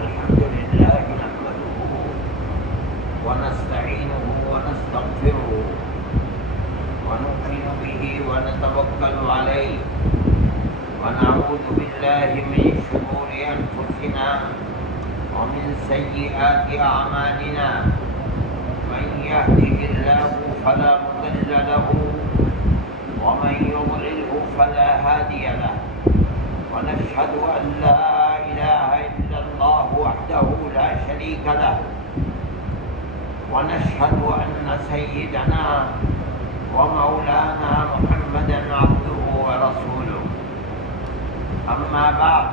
الحمد لله نحمده ونستعينه ونستغفره ونؤمن به ونتوكل عليه ونعوذ بالله من شرور أنفسنا ومن سيئات أعمالنا من يهده الله فلا مضل له ومن يضلله فلا هادي له ونشهد أن لا إله إلا الله وحده لا شريك له ونشهد أن سيدنا ومولانا محمدا عبده ورسوله أما بعد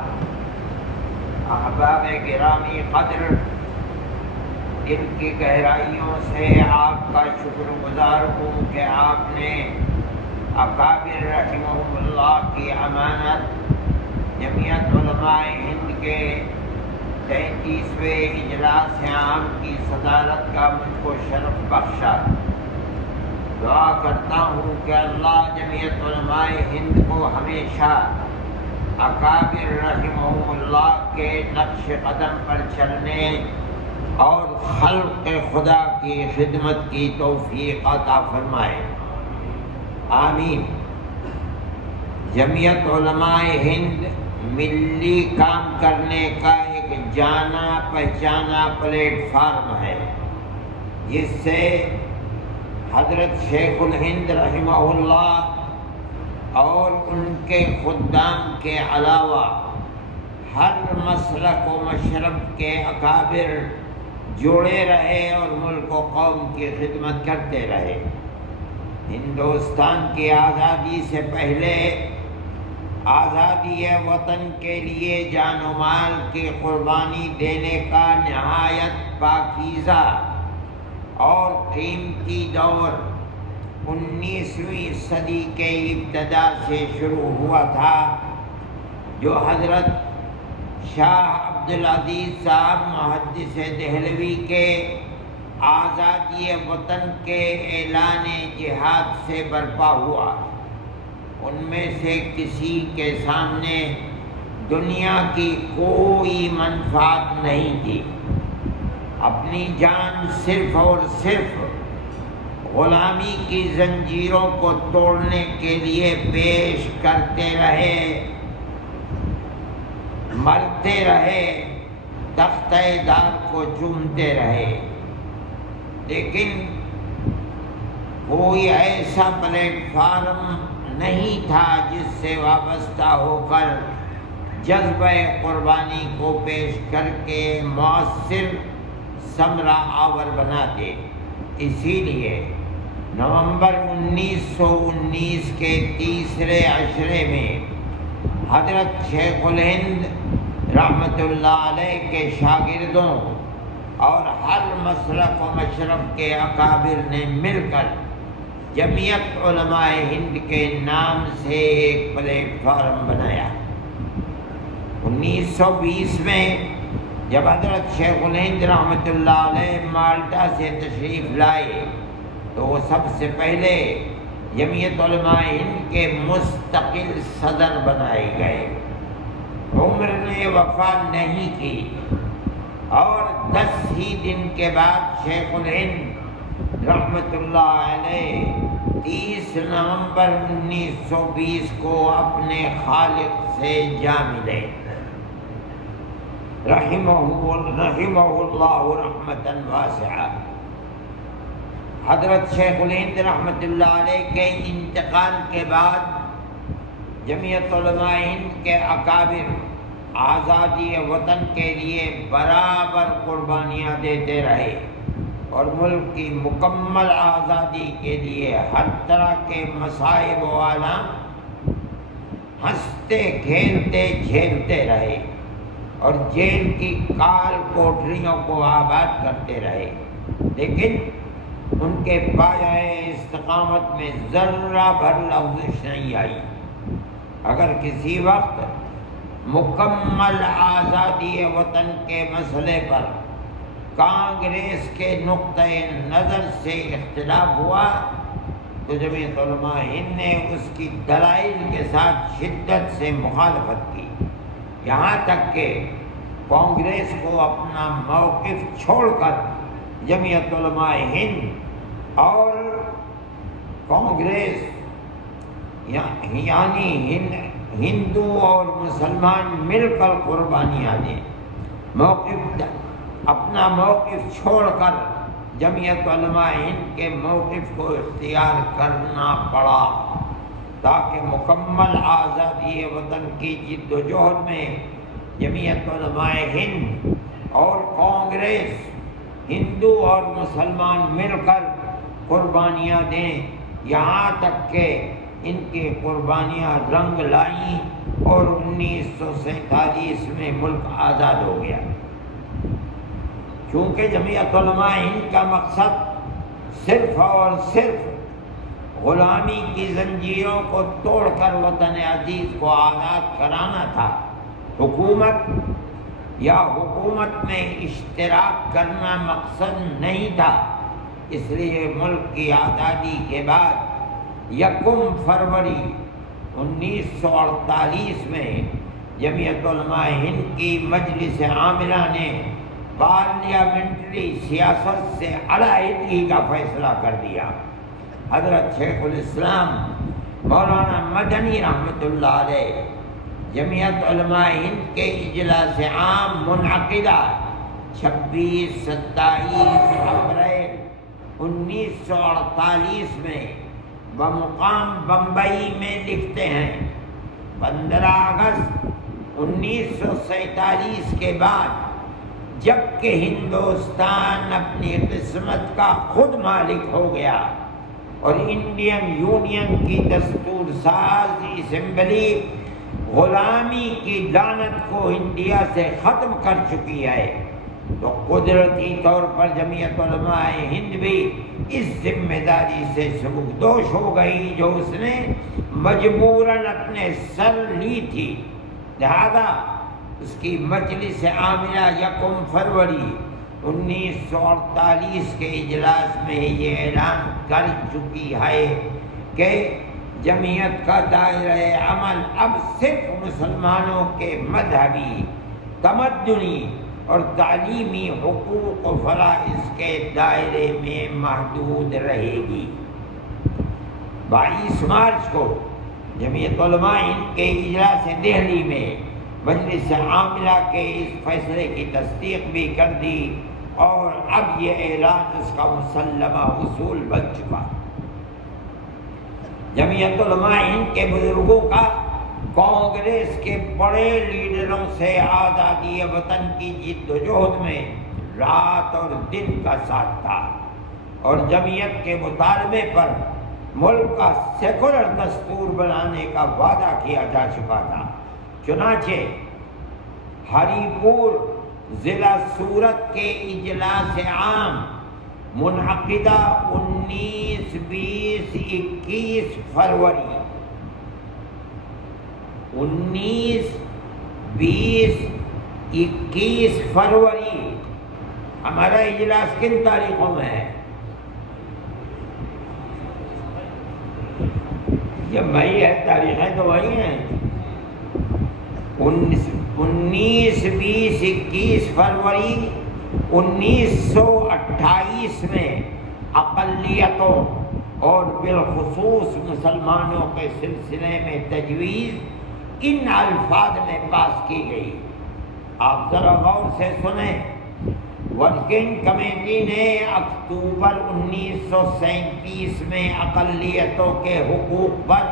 احباب گرامی قدر، دل کی گہرائیوں سے آپ کا شکر گزار ہوں کہ آپ نے اکابر رحمہم اللہ کی امانت جمعیت علماء ہند کے 33ویں اجلاس عام کی صدارت کا مجھ کو شرف بخشا۔ دعا کرتا ہوں کہ اللہ جمعیت علماء ہند کو ہمیشہ اکابر رحمہم اللہ کے نقش قدم پر چلنے اور خلق خدا کی خدمت کی توفیق عطا فرمائے، آمین۔ جمعیت علماء ہند ملی کام کرنے کا ایک جانا پہچانا پلیٹ فارم ہے، جس سے حضرت شیخ الہند رحمہ اللہ اور ان کے خدام کے علاوہ ہر مسلک و مشرب کے اکابر جڑے رہے اور ملک و قوم کی خدمت کرتے رہے۔ ہندوستان کی آزادی سے پہلے آزادی وطن کے لیے جان و مال کی قربانی دینے کا نہایت پاکیزہ اور قیمتی دور 19ویں صدی کے ابتدا سے شروع ہوا تھا، جو حضرت شاہ عبدالعزیز صاحب محدث دہلوی کے آزادی وطن کے اعلان جہاد سے برپا ہوا۔ ان میں سے کسی کے سامنے دنیا کی کوئی منفعت نہیں تھی، اپنی جان صرف اور صرف غلامی کی زنجیروں کو توڑنے کے لیے پیش کرتے رہے، مرتے رہے، تختہ دار کو چومتے رہے، لیکن کوئی ایسا پلیٹ فارم نہیں تھا جس سے وابستہ ہو کر جذبہ قربانی کو پیش کر کے مؤثر ثمرہ آور بناتے۔ اسی لیے نومبر 1919 کے تیسرے عشرے میں حضرت شیخ الہند رحمۃ اللہ علیہ کے شاگردوں اور ہر مسلک و مشرب کے اکابر نے مل کر جمعیت علماء ہند کے نام سے ایک پلیٹ فارم بنایا۔ 1920 میں جب حضرت شیخ الہند رحمۃ اللہ علیہ مالٹا سے تشریف لائے تو وہ سب سے پہلے جمعیت علماء ہند کے مستقل صدر بنائے گئے۔ عمر نے وفا نہیں کی اور 10 ہی دن کے بعد شیخ الہند رحمۃ اللہ علیہ 30 نومبر 1920 کو اپنے خالق سے جا ملے، رحمہ اللہ رحمتاً واسعہ۔ حضرت شیخ الہند رحمۃ اللہ علیہ کے انتقال کے بعد جمعیت علماء ہند کے اکابر آزادی وطن کے لیے برابر قربانیاں دیتے رہے اور ملک کی مکمل آزادی کے لیے ہر طرح کے مصائب و آلام ہنستے کھیلتے جھیلتے رہے اور جیل کی کال کوٹریوں کو آباد کرتے رہے، لیکن ان کے پایۂ استقامت میں ذرہ بھر لغزش نہیں آئی۔ اگر کسی وقت مکمل آزادی وطن کے مسئلے پر کانگریس کے نقطۂ نظر سے اختلاف ہوا تو جمعیت علماء ہند نے اس کی دلائل کے ساتھ شدت سے مخالفت کی، یہاں تک کہ کانگریس کو اپنا موقف چھوڑ کر جمعیت علماء ہند اور کانگریس یعنی ہندو اور مسلمان مل کر قربانیاں دیں، اپنا موقف چھوڑ کر جمعیت علماء ہند کے موقف کو اختیار کرنا پڑا تاکہ مکمل آزادی وطن کی جد و جہد میں جمعیت علماء ہند اور کانگریس ہندو اور مسلمان مل کر قربانیاں دیں، یہاں تک کہ ان کی قربانیاں رنگ لائیں اور 1947 میں ملک آزاد ہو گیا۔ چونکہ جمعیت علماء ہند کا مقصد صرف اور صرف غلامی کی زنجیروں کو توڑ کر وطن عزیز کو آزاد کرانا تھا، حکومت میں اشتراک کرنا مقصد نہیں تھا، اس لیے ملک کی آزادی کے بعد 1 فروری 1948 میں جمعیت علماء ہند کی مجلس عاملہ نے پارلیامنٹری سیاست سے علیحدگی کا فیصلہ کر دیا۔ حضرت شیخ الاسلام مولانا مدنی رحمۃ اللہ علیہ جمعیت علماء ہند کے اجلاس عام منعقدہ 26-27 اپریل 1948 میں بمقام بمبئی میں لکھتے ہیں، 15 اگست 1947 کے بعد جبکہ ہندوستان اپنی قسمت کا خود مالک ہو گیا اور انڈین یونین کی دستور ساز اسمبلی غلامی کی لعنت کو انڈیا سے ختم کر چکی ہے، تو قدرتی طور پر جمعیت علماء ہند بھی اس ذمہ داری سے سبکدوش ہو گئی جو اس نے مجبوراً اپنے سر لی تھی، لہذا اس کی مجلس عاملہ 1 فروری 1948 کے اجلاس میں یہ اعلان کر چکی ہے کہ جمعیت کا دائرہ عمل اب صرف مسلمانوں کے مذہبی، تمدنی اور تعلیمی حقوق و فرائض کے دائرے میں محدود رہے گی۔ 22 مارچ کو جمعیت علماء ہند کے اجلاس دہلی میں مجلس عاملہ کے اس فیصلے کی تصدیق بھی کر دی اور اب یہ اعلان اس کا مسلمہ اصول بن چکا۔ جمعیت علماء ہند کے بزرگوں کا کانگریس کے بڑے لیڈروں سے آزادی وطن کی جد و جہد میں رات اور دن کا ساتھ تھا اور جمعیت کے مطالبے پر ملک کا سیکولر دستور بنانے کا وعدہ کیا جا چکا تھا۔ چنانچہ ہری پور ضلع سورت کے اجلاس عام منعقدہ 19، 20، 21 فروری 19، 20، 21 فروری ہمارا اجلاس کن تاریخوں میں ہے؟ یہ مئی ہے، تاریخیں تو وہی ہیں۔ 19، 20، 21 فروری 1928 میں اقلیتوں اور بالخصوص مسلمانوں کے سلسلے میں تجویز ان الفاظ میں پاس کی گئی، آپ ذرا غور سے سنیں۔ ورکنگ کمیٹی نے اکتوبر 1937 میں اقلیتوں کے حقوق پر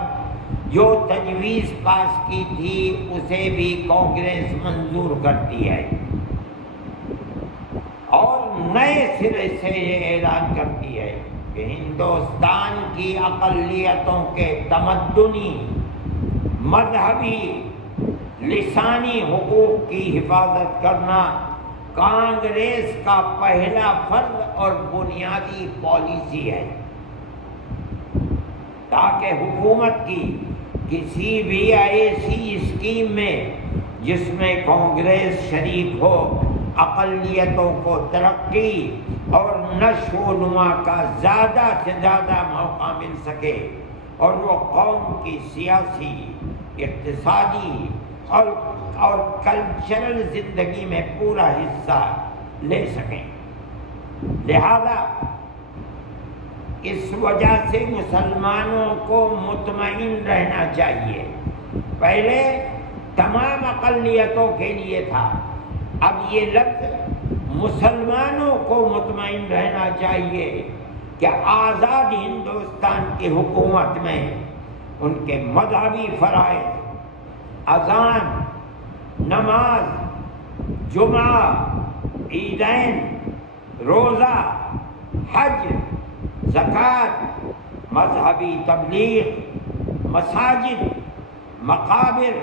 جو تجویز پاس کی تھی اسے بھی کانگریس منظور کرتی ہے اور نئے سرے سے یہ اعلان کرتی ہے کہ ہندوستان کی اقلیتوں کے تمدنی، مذہبی، لسانی حقوق کی حفاظت کرنا کانگریس کا پہلا فرض اور بنیادی پالیسی ہے، تاکہ حکومت کی کسی بھی ایسی اسکیم میں جس میں کانگریس شریک ہو اقلیتوں کو ترقی اور نشو و نما کا زیادہ سے زیادہ موقع مل سکے اور وہ قوم کی سیاسی، اقتصادی اور کلچرل زندگی میں پورا حصہ لے سکیں۔ لہذا اس وجہ سے مسلمانوں کو مطمئن رہنا چاہیے۔ پہلے تمام اقلیتوں کے لیے تھا، اب یہ لفظ مسلمانوں کو مطمئن رہنا چاہیے کہ آزاد ہندوستان کی حکومت میں ان کے مذہبی فرائض، اذان، نماز، جمعہ، عیدین، روزہ، حج، زکوٰۃ، مذہبی تبلیغ، مساجد، مقابر،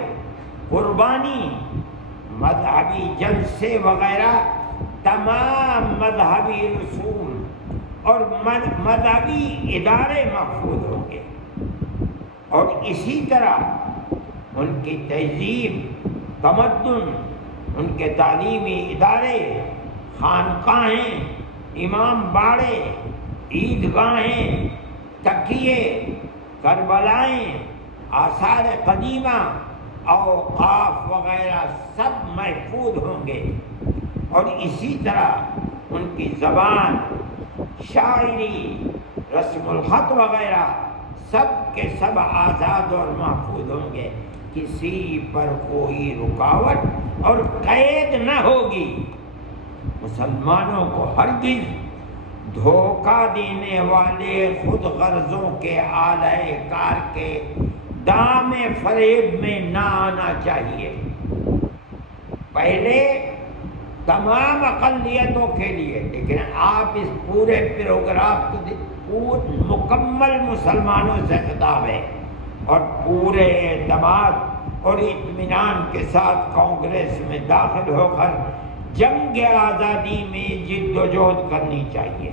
قربانی، مذہبی جلسے وغیرہ تمام مذہبی رسوم اور مذہبی ادارے محفوظ ہوں گے، اور اسی طرح ان کی تہذیب، تمدن، ان کے تعلیمی ادارے، خانقاہیں، امام باڑے، عیدگاہیں، تکیے، کربلائیں، آثار قدیمہ، اوقاف وغیرہ سب محفوظ ہوں گے، اور اسی طرح ان کی زبان، شاعری، رسم الخط وغیرہ سب کے سب آزاد اور محفوظ ہوں گے، کسی پر کوئی رکاوٹ اور قید نہ ہوگی۔ مسلمانوں کو ہرگز دھوکہ دینے والے خود غرضوں کے آلۂ کار کے دام فریب میں نہ آنا چاہیے۔ پہلے تمام اقلیتوں کے لیے، لیکن آپ اس پورے پروگرام کو مکمل مسلمانوں سے خطاب ہے، اور پورے اعتماد اور اطمینان کے ساتھ کانگریس میں داخل ہو کر جنگ آزادی میں جد و جہد کرنی چاہیے۔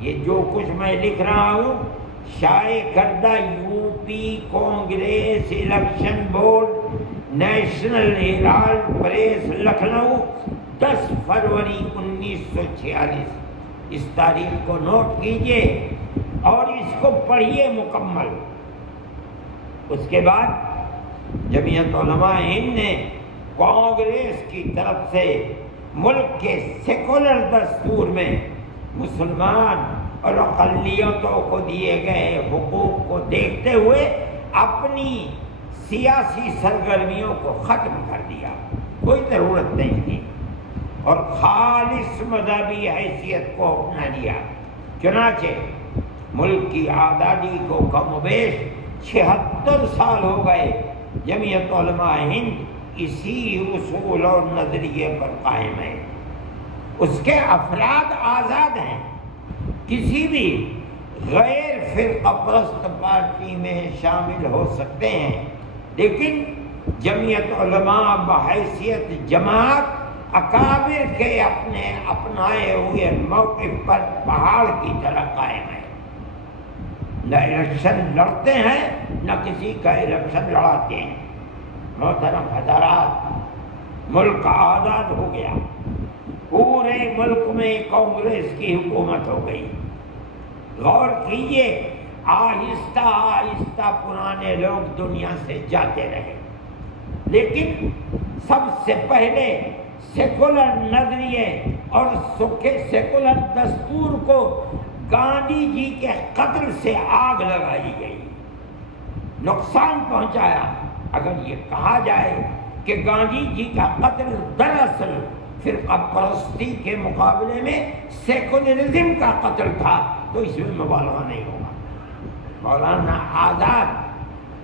یہ جو کچھ میں لکھ رہا ہوں شائع کردہ U P Congress election board, National Herald press, Lucknow, 10 فروری 1946، اس تاریخ کو نوٹ کیجئے اور اس کو پڑھیے مکمل۔ اس کے بعد جمعیت علماء ہند نے کانگریس کی طرف سے ملک کے سیکولر دستور میں مسلمان اور اقلیتوں کو دیے گئے حقوق کو دیکھتے ہوئے اپنی سیاسی سرگرمیوں کو ختم کر دیا، کوئی ضرورت نہیں تھی، اور خالص مذہبی حیثیت کو اپنا لیا۔ چنانچہ ملک کی آزادی کو کم و بیش 76 سال ہو گئے، جمعیت علماء ہند اسی اصول اور نظریے پر قائم ہے۔ اس کے افراد آزاد ہیں، کسی بھی غیر فرقہ پرست پارٹی میں شامل ہو سکتے ہیں، لیکن جمعیت علماء بحیثیت جماعت اکابر کے اپنے اپنائے ہوئے موقف پر پہاڑ کی طرح قائم ہے، نہ الیکشن لڑتے ہیں نہ کسی کا الیکشن لڑاتے ہیں۔ محترم حضرات، ملک آزاد ہو گیا، پورے ملک میں کانگریس کی حکومت ہو گئی۔ غور کیجئے، آہستہ آہستہ پرانے لوگ دنیا سے جاتے رہے، لیکن سب سے پہلے سیکولر نظریے اور سیکولر دستور کو گاندھی جی کے قتل سے آگ لگائی گئی، نقصان پہنچایا۔ اگر یہ کہا جائے کہ گاندھی جی کا قتل دراصل فرقہ پرستی کے مقابلے میں سیکولرزم کا قتل تھا تو اس میں مبالغہ نہیں ہوگا۔ Maulana Azad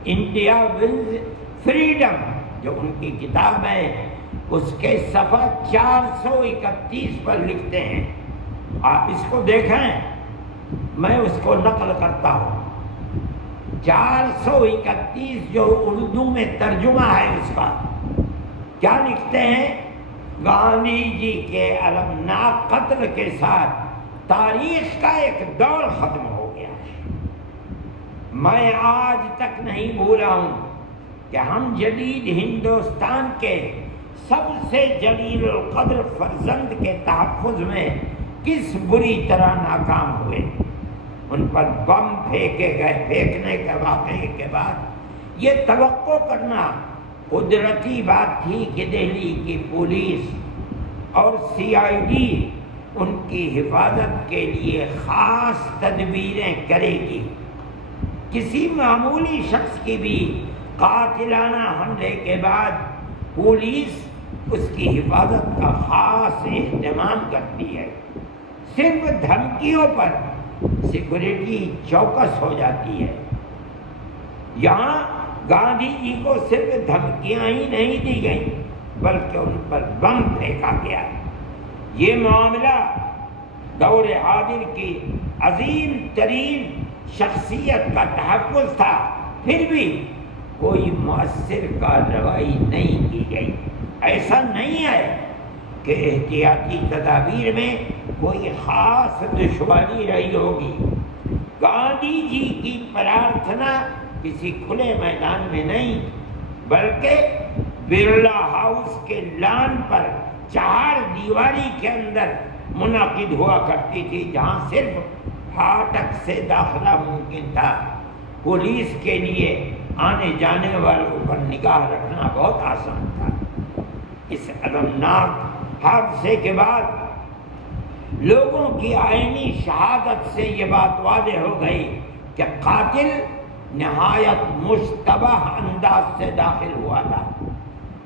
India ones freedom جو ان کی کتاب ہے، اس کے صفحہ 431 پر لکھتے ہیں، آپ اس کو دیکھیں، میں اس کو نقل کرتا ہوں۔ 431 جو اردو میں ترجمہ ہے اس کا، کیا لکھتے ہیں؟ گاندھی جی کے المناک قتل کے ساتھ تاریخ کا ایک دور ختم ہو گیا ہے۔ میں آج تک نہیں بھولا ہوں کہ ہم جدید ہندوستان کے سب سے جلیل القدر فرزند کے تحفظ میں کس بری طرح ناکام ہوئے۔ ان پر بم پھینکے گئے، پھینکنے کے واقعے کے بعد یہ توقع کرنا قدرتی بات تھی کہ دہلی کی پولیس اور CID ان کی حفاظت کے لیے خاص تدبیریں کرے گی. کسی معمولی شخص کی بھی قاتلانہ حملے کے بعد پولیس اس کی حفاظت کا خاص اہتمام کرتی ہے. صرف دھمکیوں پر سیکورٹی چوکس ہو جاتی ہے. یہاں گاندھی جی کو صرف دھمکیاں ہی نہیں دی گئیں بلکہ ان پر بم پھینکا گیا. یہ معاملہ دور حاضر کی عظیم ترین شخصیت کا تحفظ تھا، پھر بھی کوئی مؤثر کارروائی نہیں کی گئی. ایسا نہیں ہے کہ احتیاطی تدابیر میں کوئی خاص دشواری رہی ہوگی. گاندھی جی کی پرارتھنا کسی کھلے میدان میں نہیں بلکہ برلا ہاؤس کے لان پر 4 دیواری کے اندر منعقد ہوا کرتی تھی، جہاں صرف پھاٹک سے داخلہ ممکن تھا. پولیس کے لیے آنے جانے والوں پر نگاہ رکھنا بہت آسان تھا. اس المناک حادثے کے بعد لوگوں کی عینی شہادت سے یہ بات واضح ہو گئی کہ قاتل نہایت مشتبہ انداز سے داخل ہوا تھا.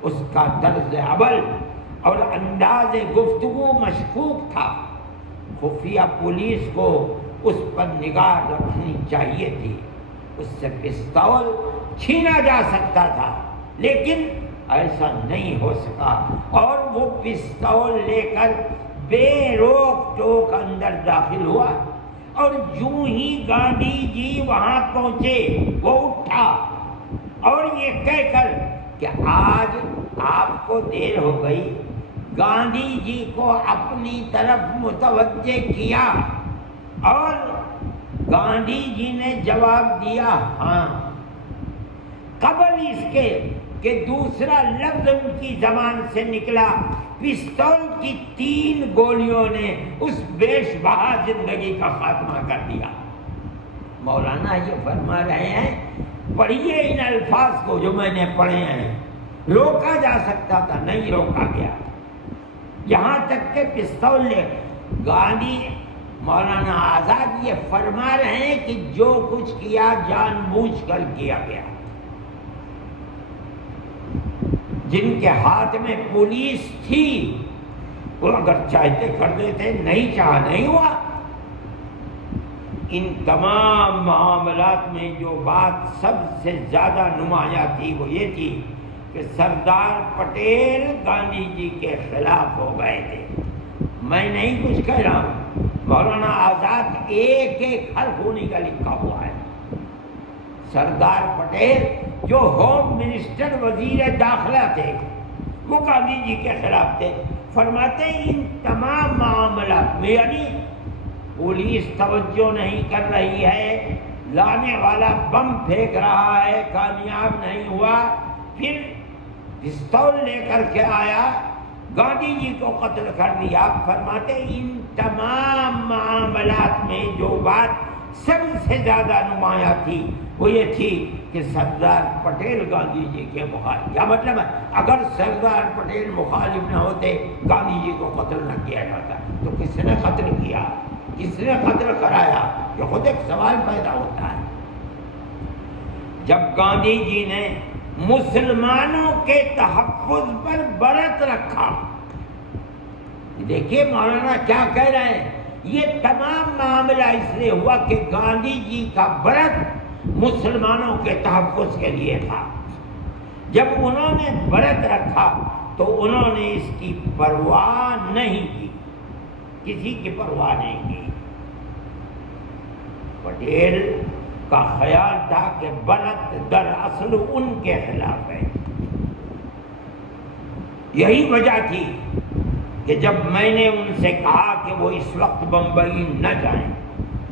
اس کا طرز عمل اور انداز گفتگو مشکوک تھا. خفیہ پولیس کو اس پر نگاہ رکھنی چاہیے تھی. اس سے پستول چھینا جا سکتا تھا لیکن ایسا نہیں ہو سکا اور وہ پستول لے کر بے روک ٹوک اندر داخل ہوا اور یوں ہی گاندھی جی وہاں پہنچے وہ اٹھا اور یہ کہہ کر کہ آج آپ کو دیر ہو گئی، گاندھی جی کو اپنی طرف متوجہ کیا اور گاندھی جی نے جواب دیا ہاں. قبل اس کے کہ دوسرا لفظ ان کی زبان سے نکلا، پستول کی 3 گولیوں نے اس بیش بہا زندگی کا خاتمہ کر دیا. مولانا یہ فرما رہے ہیں، پڑھیے ان الفاظ کو جو میں نے پڑھے ہیں. روکا جا سکتا تھا، نہیں روکا گیا. یہاں تک کہ پستول لے گاندھی مولانا آزاد یہ فرما رہے ہیں کہ جو کچھ کیا جان بوجھ کر کیا گیا. جن کے ہاتھ میں پولیس تھی وہ اگر چاہتے کر دیتے، نہیں چاہا نہیں ہوا. ان تمام معاملات میں جو بات سب سے زیادہ نمایاں تھی وہ یہ تھی کہ سردار پٹیل گاندھی جی کے خلاف ہو گئے تھے. میں نہیں کچھ کہہ رہا ہوں، مولانا آزاد ایک ایک حرف ہونے کا لکھا ہوا ہے. سردار پٹیل جو ہوم منسٹر وزیر داخلہ تھے وہ گاندھی جی کے خلاف تھے. فرماتے ہیں ان تمام معاملات میں یعنی پولیس توجہ نہیں کر رہی ہے، لانے والا بم پھینک رہا ہے، کامیاب نہیں ہوا، پھر پستول لے کر کے آیا، گاندھی جی کو قتل کر دیا. فرماتے ہیں ان تمام معاملات میں جو بات سب سے زیادہ نمایاں تھی وہ یہ تھی کہ سردار پٹیل گاندھی جی کے مخالف. کیا مطلب ہے؟ اگر سردار پٹیل مخالف نہ ہوتے گاندھی جی کو قتل نہ کیا جاتا. تو کس نے قتل کیا، کس نے قتل کرایا، یہ خود ایک سوال پیدا ہوتا ہے. جب گاندھی جی نے مسلمانوں کے تحفظ پر برت رکھا، دیکھیے مولانا کیا کہہ رہے ہیں، یہ تمام معاملہ اس لیے ہوا کہ گاندھی جی کا برت مسلمانوں کے تحفظ کے لیے تھا. جب انہوں نے برت رکھا تو انہوں نے اس کی پرواہ نہیں کی، کسی کی پرواہ نہیں کی. پٹیل کا خیال تھا کہ برت دراصل ان کے خلاف ہے. یہی وجہ تھی کہ جب میں نے ان سے کہا کہ وہ اس وقت بمبئی نہ جائیں،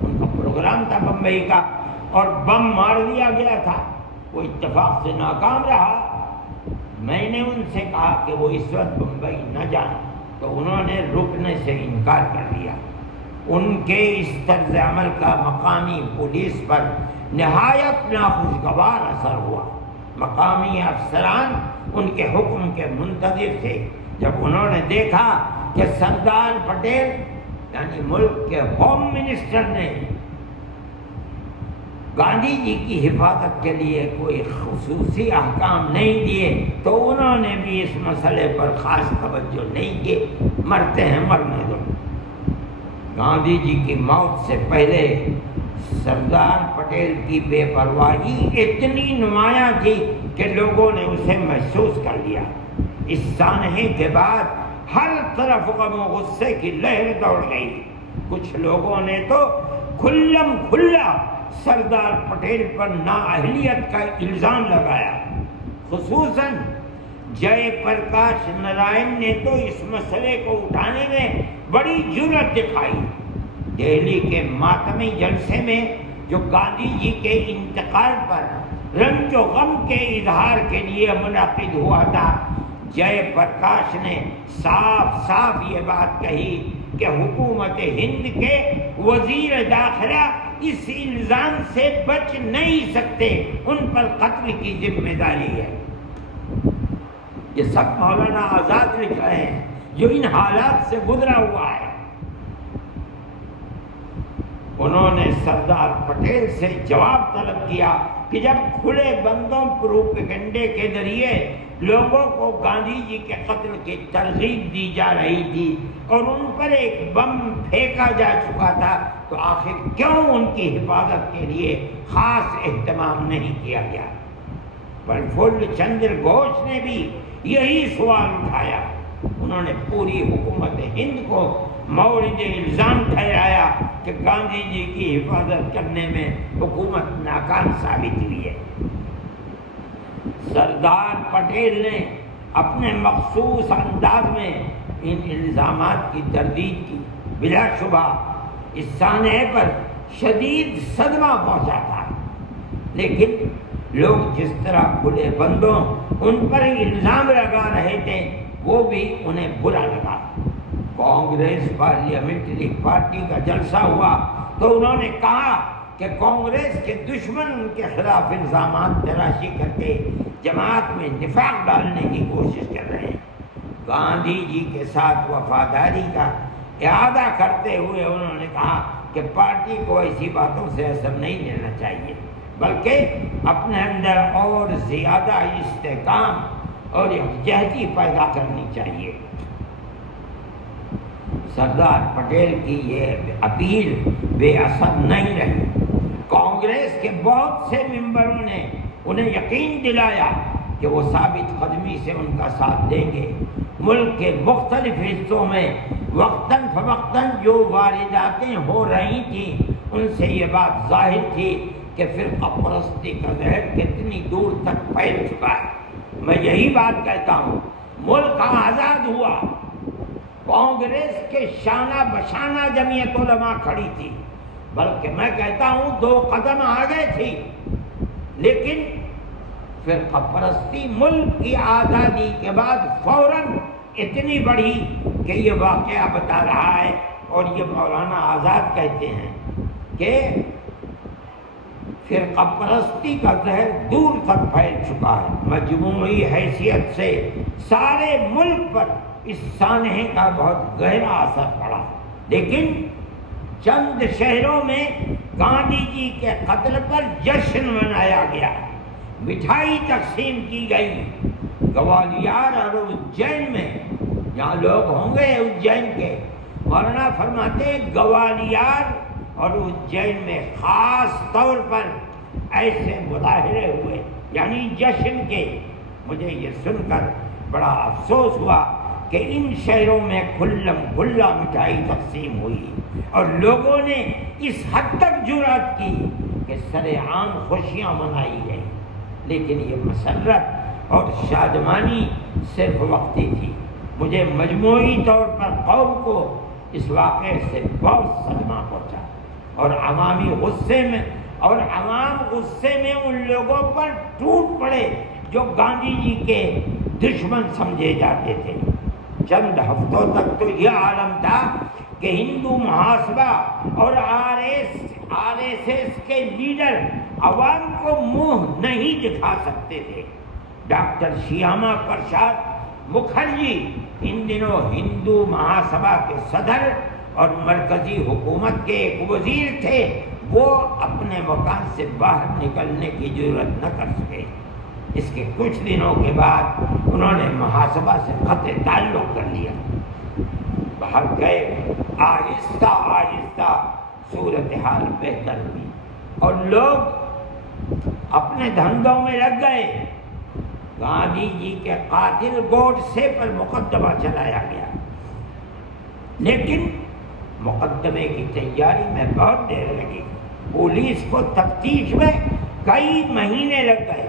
ان کا پروگرام تھا بمبئی کا اور بم مار دیا گیا تھا، وہ اتفاق سے ناکام رہا. میں نے ان سے کہا کہ وہ اس وقت بمبئی نہ جائیں تو انہوں نے رکنے سے انکار کر دیا. ان کے اس طرز عمل کا مقامی پولیس پر نہایت ناخوشگوار اثر ہوا. مقامی افسران ان کے حکم کے منتظر تھے۔ جب انہوں نے دیکھا کہ سردار پٹیل یعنی ملک کے ہوم منسٹر نے گاندھی جی کی حفاظت کے لیے کوئی خصوصی احکام نہیں دیے تو انہوں نے بھی اس مسئلے پر خاص توجہ نہیں کی، مرتے ہیں مرنے دو۔ گاندھی جی کی موت سے پہلے سردار پٹیل کی بے پرواہی اتنی نمایاں تھی کہ لوگوں نے اسے محسوس کر لیا۔ اس سانحے کے بعد ہر طرف غم و غصے کی لہر دوڑ گئی۔ کچھ لوگوں نے تو کھلم کھلا سردار پٹیل پر نااہلیت کا الزام لگایا۔ خصوصاً جے پرکاش نارائن نے تو اس مسئلے کو اٹھانے میں بڑی جرأت دکھائی۔ دہلی کے ماتمی جلسے میں جو گاندھی جی کے انتقال پر رنج و غم کے اظہار کے لیے منعقد ہوا تھا، جے پرکاش نے صاف صاف یہ بات کہی کہ حکومت ہند کے وزیر داخلہ اس الزام سے بچ نہیں سکتے، ان پر قتل کی ذمہ داری ہے۔ یہ سب مولانا آزاد لکھ رہے ہیں جو ان حالات سے گزرا ہوا ہے۔ انہوں نے سردار پٹیل سے جواب طلب کیا کہ جب کھلے بندوں پروپیگنڈے کے ذریعے لوگوں کو گاندھی جی کے قتل کی ترغیب دی جا رہی تھی اور ان پر ایک بم پھینکا جا چکا تھا تو آخر کیوں ان کی حفاظت کے لیے خاص اہتمام نہیں کیا گیا؟ پرفل چندر گھوش نے بھی یہی سوال اٹھایا۔ انہوں نے پوری حکومت ہند کو مورد الزام ٹھہرایا کہ گاندھی جی کی حفاظت کرنے میں حکومت ناکام ثابت ہوئی ہے۔ سردار پٹیل نے اپنے مخصوص انداز میں ان الزامات کی تردید کی۔ بلا شبہ اس سانحے پر شدید صدمہ پہنچا تھا، لیکن لوگ جس طرح کھلے بندوں ان پر الزام لگا رہے تھے وہ بھی انہیں برا لگا۔ کانگریس پارلیمنٹری پارٹی کا جلسہ ہوا تو انہوں نے کہا کہ کانگریس کے دشمن ان کے خلاف الزامات تراشی کر کے جماعت میں نفاق ڈالنے کی کوشش کر رہے ہیں۔ گاندھی جی کے ساتھ وفاداری کا اعادہ کرتے ہوئے انہوں نے کہا کہ پارٹی کو ایسی باتوں سے اثر نہیں لینا چاہیے، بلکہ اپنے اندر اور زیادہ استحکام اور یکجہتی پیدا کرنی چاہیے۔ سردار پٹیل کی یہ اپیل بے اثر نہیں رہی۔ کانگریس کے بہت سے ممبروں نے انہیں یقین دلایا کہ وہ ثابت قدمی سے ان کا ساتھ دیں گے۔ ملک کے مختلف حصوں میں وقتاً فوقتاً جو وارداتیں ہو رہی تھیں ان سے یہ بات ظاہر تھی کہ فرقہ پرستی کا زہر کتنی دور تک پھیل چکا ہے۔ میں یہی بات کہتا ہوں، ملک آزاد ہوا، کانگریس کے شانہ بشانہ جمعیت علماء کھڑی تھی، بلکہ میں کہتا ہوں 2 قدم آگے تھی، لیکن فرقہ پرستی ملک کی آزادی کے بعد فوراً اتنی بڑھی کہ یہ واقعہ بتا رہا ہے اور یہ مولانا آزاد کہتے ہیں کہ فرقہ پرستی کا زہر دور تک پھیل چکا ہے۔ مجموعی حیثیت سے سارے ملک پر اس سانحے کا بہت گہرا اثر پڑا، لیکن چند شہروں میں گاندھی جی کے قتل پر جشن منایا گیا، مٹھائی تقسیم کی گئی۔ گوالیار اور اجین میں، یہاں لوگ ہوں گے اجین کے، مولانا فرماتے ہیں گوالیار اور اجین میں خاص طور پر ایسے مظاہرے ہوئے یعنی جشن کے۔ مجھے یہ سن کر بڑا افسوس ہوا کہ ان شہروں میں کھلم کھلا مٹھائی تقسیم ہوئی اور لوگوں نے اس حد تک جرأت کی کہ سر عام خوشیاں منائی گئی، لیکن یہ مسرت اور شادمانی صرف وقتی تھی۔ مجھے مجموعی طور پر قوم کو اس واقعے سے بہت صدمہ پہنچا اور عوام غصے میں ان لوگوں پر ٹوٹ پڑے جو گاندھی جی کے دشمن سمجھے جاتے تھے۔ چند ہفتوں تک تو یہ عالم تھا کہ ہندو محاسبہ اور آر ایس ایس کے لیڈر عوام کو منہ نہیں دکھا سکتے تھے، ڈاکٹر شیاما پرساد مکھرجی ان دنوں ہندو مہاسبھا کے صدر اور مرکزی حکومت کے ایک وزیر تھے، وہ اپنے مکان سے باہر نکلنے کی جرات نہ کر سکے۔ اس کے کچھ دنوں کے بعد انہوں نے محاسبہ سے قطع تعلق کر لیا، باہر گئے۔ آہستہ آہستہ صورتحال بہتر ہوئی اور لوگ اپنے دھندوں میں لگ گئے۔ گاندھی جی کے قاتل گوڈسے پر مقدمہ چلایا گیا، لیکن مقدمے کی تیاری میں بہت دیر لگی۔ پولیس کو تفتیش میں کئی مہینے لگ گئے،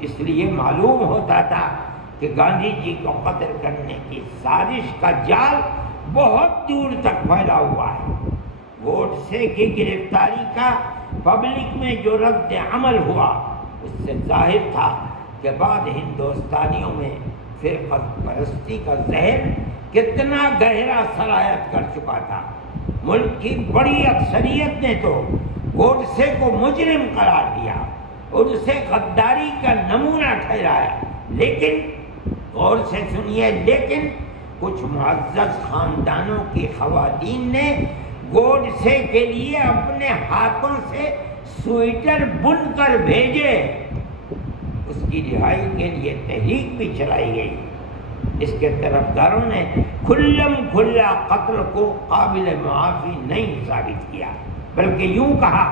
اس لیے معلوم ہوتا تھا کہ گاندھی جی کو قتل کرنے کی سازش کا جال بہت دور تک پھیلا ہوا ہے۔ گوڈسے کی گرفتاری کا پبلک میں جو رد عمل ہوا، اس سے ظاہر تھا کہ بعد ہندوستانیوں میں فرقت پرستی کا زہر کتنا گہرا سرایت کر چکا تھا۔ ملک کی بڑی اکثریت نے تو گوڈسے کو مجرم قرار دیا اور اسے غداری کا نمونہ ٹھہرایا، لیکن غور سے سنیے، لیکن کچھ معزز خاندانوں کی خواتین نے گوڈسے کے لیے اپنے ہاتھوں سے سویٹر بن کر بھیجے۔ اس کی رہائی کے لیے تحریک بھی چلائی گئی۔ اس کے طرفداروں نے کھلم کھلا قتل کو قابل معافی نہیں ثابت کیا، بلکہ یوں کہا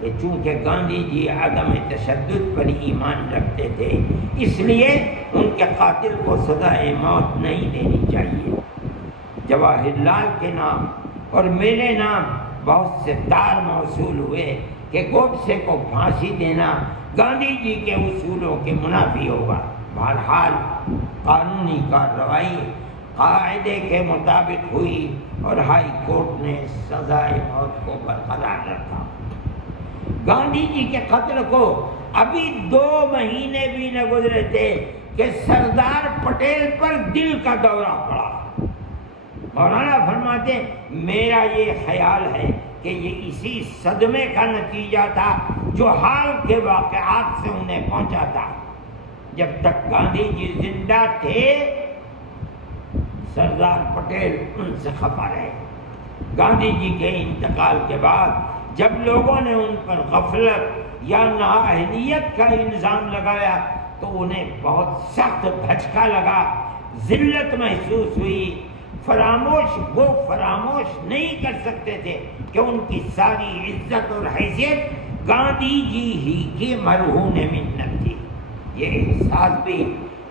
کہ چونکہ گاندھی جی عدم تشدد پر ایمان رکھتے تھے، اس لیے ان کے قاتل کو سزائے موت نہیں دینی چاہیے۔ جواہر لال کے نام اور میرے نام بہت سے تار موصول ہوئے کہ گوڈسے کو پھانسی دینا گاندھی جی کے اصولوں کے منافی ہوگا۔ بہرحال قانونی کارروائی قاعدے کے مطابق ہوئی اور ہائی کورٹ نے سزائے موت کو برقرار رکھا۔ گاندھی جی کے قتل کو ابھی 2 مہینے بھی نہ گزرے تھے کہ سردار پٹیل پر دل کا دورہ پڑا۔ مولانا فرماتے ہیں، میرا یہ خیال ہے کہ یہ اسی صدمے کا نتیجہ تھا جو حال کے واقعات سے انہیں پہنچا تھا۔ جب تک گاندھی جی زندہ تھے، سردار پٹیل ان سے خفا رہے۔ گاندھی جی کے انتقال کے بعد جب لوگوں نے ان پر غفلت یا نااہلیت کا الزام لگایا تو انہیں بہت سخت دھچکا لگا، ذلت محسوس ہوئی۔ وہ فراموش نہیں کر سکتے تھے کہ ان کی ساری عزت اور حیثیت گاندھی جی ہی کی مرہون منت تھی۔ یہ احساس بھی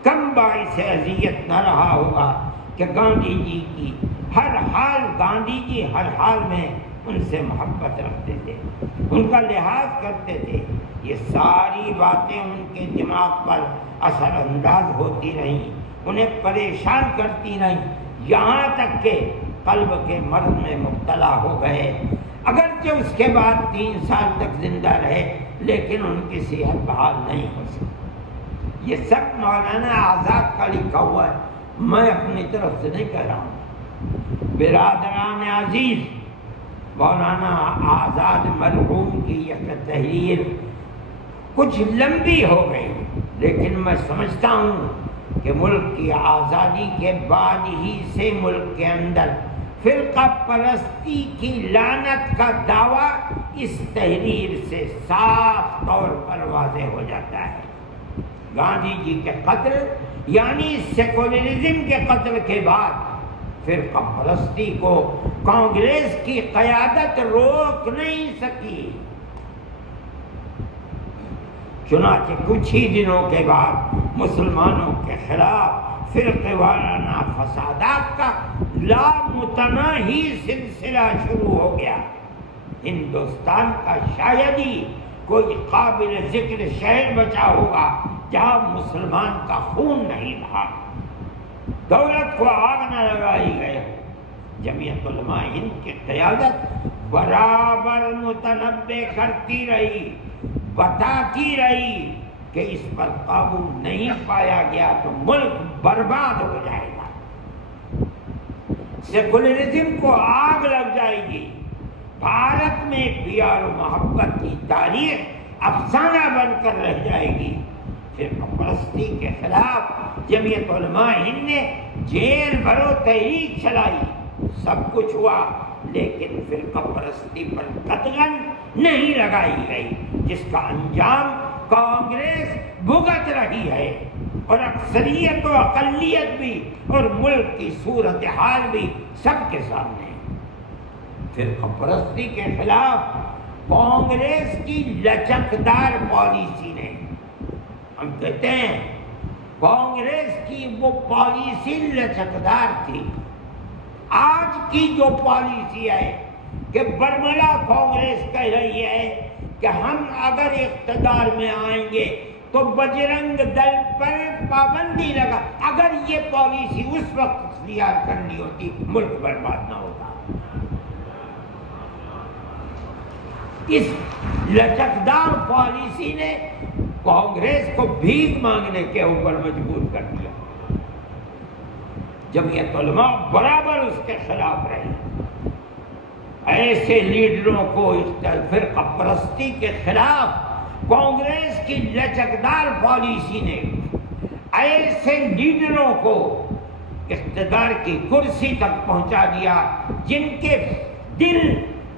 کم باعث اذیت نہ رہا ہوگا کہ گاندھی جی ہر حال میں ان سے محبت رکھتے تھے، ان کا لحاظ کرتے تھے۔ یہ ساری باتیں ان کے دماغ پر اثر انداز ہوتی رہیں، انہیں پریشان کرتی رہیں، یہاں تک کہ قلب کے مرض میں مبتلا ہو گئے۔ اگرچہ اس کے بعد 3 سال تک زندہ رہے، لیکن ان کی صحت بحال نہیں ہو سکی۔ یہ سب مولانا آزاد کا لکھا ہوا ہے، میں اپنی طرف سے نہیں کہہ رہا ہوں۔ برادران عزیز، مولانا آزاد مرحوم کی یہ تحریر کچھ لمبی ہو گئی، لیکن میں سمجھتا ہوں کہ ملک کی آزادی کے بعد ہی سے ملک کے اندر فرقہ پرستی کی لعنت کا دعویٰ اس تحریر سے صاف طور پر واضح ہو جاتا ہے۔ گاندھی جی کے قتل یعنی سیکولرزم کے قتل کے بعد فرقہ پرستی کو کانگریس کی قیادت روک نہیں سکی۔ چنانچہ کچھ ہی دنوں کے بعد مسلمانوں کے خلاف فرقے وارانہ فسادات کا لامتناہی سلسلہ شروع ہو گیا۔ ہندوستان کا شاید ہی کوئی قابل ذکر شہر بچا ہوگا جہاں مسلمان کا خون نہیں بہا، دولت کو آگ نہ لگائی گئے۔ جمعیت علماء ہند کی قیادت برابر متنبع کرتی رہی، بتاتی رہی کہ اس پر قابو نہیں پایا گیا تو ملک برباد ہو جائے گا، سیکولرزم کو آگ لگ جائے گی، بھارت میں پیار و محبت کی تاریخ افسانہ بن کر رہ جائے گی۔ فرقہ پرستی کے خلاف جمعیت علماء ہند نے جیل بھرو تحریک چلائی، سب کچھ ہوا، لیکن فرقہ پرستی پر قطعاً نہیں لگائی گئی، جس کا انجام کانگریس بھگت رہی ہے، اور اکثریت و اقلیت بھی اور ملک کی صورتحال بھی سب کے سامنے ہے۔ فرقہ پرستی کے خلاف کانگریس کی لچکدار پالیسی نے، ہم کہتے ہیں کانگریس کی وہ پالیسی لچکدار تھی۔ آج کی جو پالیسی ہے کہ برملا کانگریس کہہ رہی ہے کہ ہم اگر اقتدار میں آئیں گے تو بجرنگ دل پر پابندی لگا، اگر یہ پالیسی اس وقت اختیار کرنی ہوتی ملک برباد نہ ہوتا۔ اس لچکدار پالیسی نے کانگریس کو بھیک مانگنے کے اوپر مجبور کر دیا۔ جمعیت علماء برابر اس کے خلاف رہی۔ ایسے لیڈروں کو فرقہ پرستی کے خلاف کانگریس کی لچکدار پالیسی نے ایسے لیڈروں کو اقتدار کی کرسی تک پہنچا دیا جن کے دل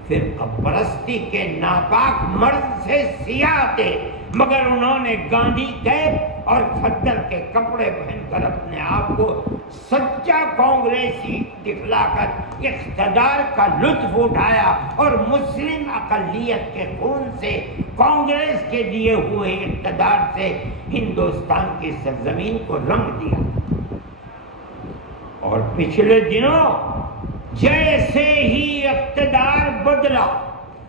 فرقہ پرستی کے ناپاک مرض سے سیاہ تھے، مگر انہوں نے گاندھی کیپ اور کھدر کے کپڑے پہن کر اپنے آپ کو سچا کانگریسی دکھلا کر اقتدار کا لطف اٹھایا اور مسلم اقلیت کے خون سے کانگریس کے دیے ہوئے اقتدار سے ہندوستان کی سرزمین کو رنگ دیا۔ اور پچھلے دنوں جیسے ہی اقتدار بدلا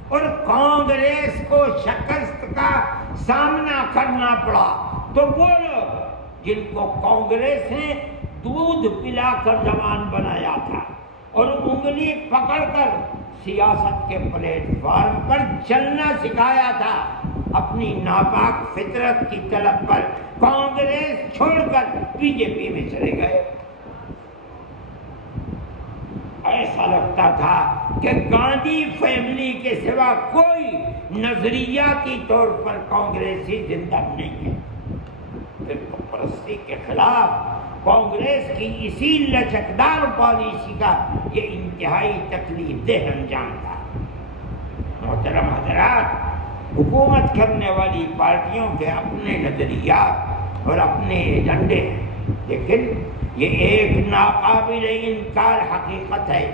اور کانگریس کو شکست کا سامنا کرنا پڑا تو وہ لوگ جن کو کانگریس نے دودھ پلا کر جوان بنایا تھا اور انگلی پکڑ کر سیاست کے پلیٹ فارم پر چلنا سکھایا تھا، اپنی ناپاک فطرت کی طلب پر کانگریس چھوڑ کر بی جے پی میں چلے گئے۔ ایسا لگتا تھا کہ گاندھی فیملی کے سوا کوئی نظریاتی طور پر کانگریسی زندہ نہیں ہے۔ فرقہ پرستی کے خلاف کانگریس کی اسی لچکدار پالیسی کا یہ انتہائی تکلیف دہ انجام تھا۔ محترم حضرات، حکومت کرنے والی پارٹیوں کے اپنے نظریات اور اپنے ایجنڈے ہیں، لیکن یہ ایک ناقابل انکار حقیقت ہے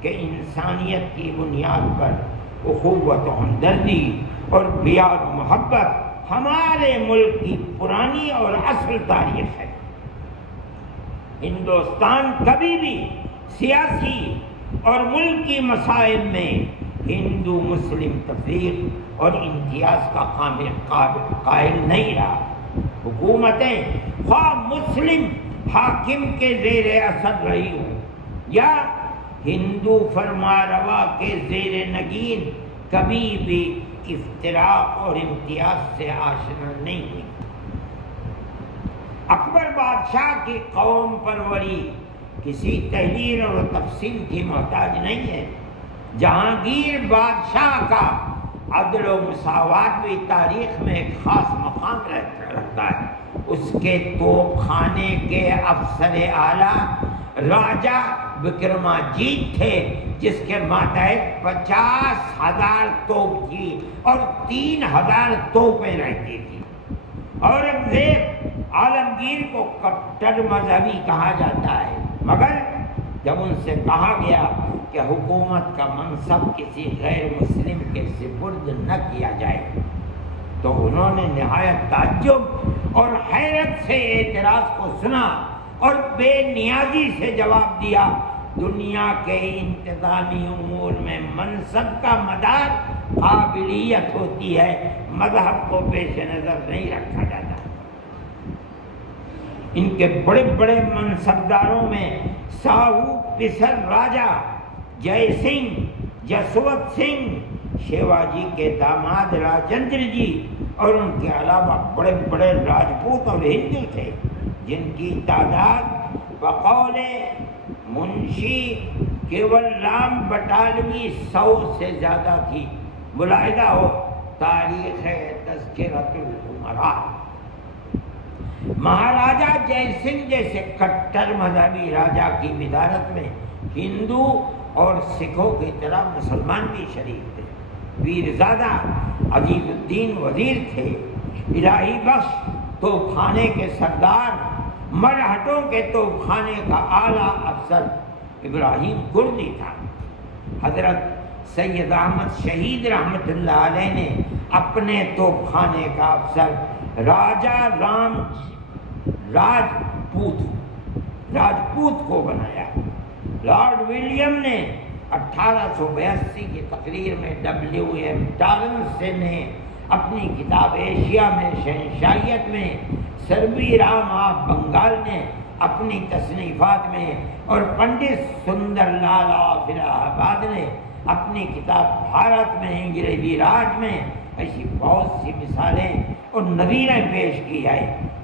کہ انسانیت کی بنیاد پر اخوت و ہمدردی اور پیار و محبت ہمارے ملک کی پرانی اور اصل تاریخ ہے۔ ہندوستان کبھی بھی سیاسی اور ملکی مسائل میں ہندو مسلم تفریق اور امتیاز کا قائل نہیں رہا۔ حکومتیں خواہ مسلم حاکم کے زیر اثر رہی ہوں یا ہندو فرمانروا کے زیر نگین، کبھی بھی افتراق اور امتیاز سے آشنا نہیں ہوئی۔ اکبر بادشاہ کی قوم پروری کسی تحریر اور تفصیل کی محتاج نہیں ہے۔ جہانگیر بادشاہ کا عدل و مساوات بھی تاریخ میں ایک خاص مقام رکھتا ہے۔ اس کے توپ خانے کے افسر اعلیٰ راجہ وکرماجیت تھے، جس کے ماتحت 50,000 توپ تھی اور 3,000 توپیں رہتی تھی۔ اورنگزیب عالمگیر کو کٹر مذہبی کہا جاتا ہے، مگر جب ان سے کہا گیا کہ حکومت کا منصب کسی غیر مسلم کے سپرد نہ کیا جائے تو انہوں نے نہایت تعجب اور حیرت سے اعتراض کو سنا اور بے نیازی سے جواب دیا، دنیا کے انتظامی امور میں منصب کا مدار قابلیت ہوتی ہے، مذہب کو پیش نظر نہیں رکھا جاتا۔ ان کے بڑے بڑے منصبداروں میں ساہو پسر راجہ جے سنگھ، جسونت سنگھ، شیواجی کے داماد راجندر جی اور ان کے علاوہ بڑے بڑے راجپوت اور ہندو تھے، جن کی تعداد بقول منشی کیول رام بٹالوی 100 سے زیادہ تھی۔ ملاحظہ ہو تاریخ تذکرۃ الامراء۔ مہاراجا جے سنگھ جیسے کٹر مذہبی راجا کی وزارت میں ہندو اور سکھوں کی طرح مسلمان بھی شریک تھے۔ پیرزادہ عزیز الدین وزیر تھے۔ الہی بخش توپ خانے کے سردار، مرہٹوں کے توپ خانے کا اعلیٰ افسر ابراہیم کردی تھا۔ حضرت سید احمد شہید رحمت اللہ علیہ نے اپنے توپ خانے کا افسر راجا رام راجپوت کو بنایا۔ لارڈ ولیم نے 1882 کی تقریر میں WM ٹارنس نے اپنی کتاب ایشیا میں شہنشاہیت میں، سروی رام آف بنگال نے اپنی تصنیفات میں، اور پنڈت سندر لال آف الہ آباد نے اپنی کتاب بھارت میں انگریزی راج میں ایسی بہت سی مثالیں اور نظیریں پیش کی ہے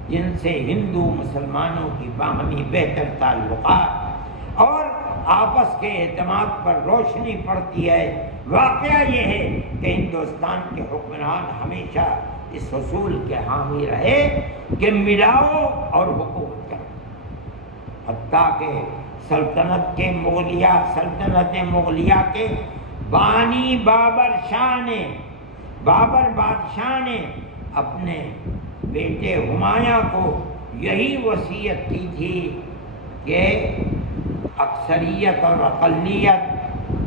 جن سے ہندو مسلمانوں کی باہمی بہتر تعلقات اور آپس کے اعتماد پر روشنی پڑتی ہے۔ واقعہ یہ ہے کہ ہندوستان کے حکمران ہمیشہ اس اصول کے حامی رہے کہ ملاؤ اور حکومت کرو، حتیٰ کہ سلطنت مغلیہ کے بانی بابر بادشاہ نے اپنے بیٹے ہمایوں کو یہی وصیت کی تھی کہ اکثریت اور اقلیت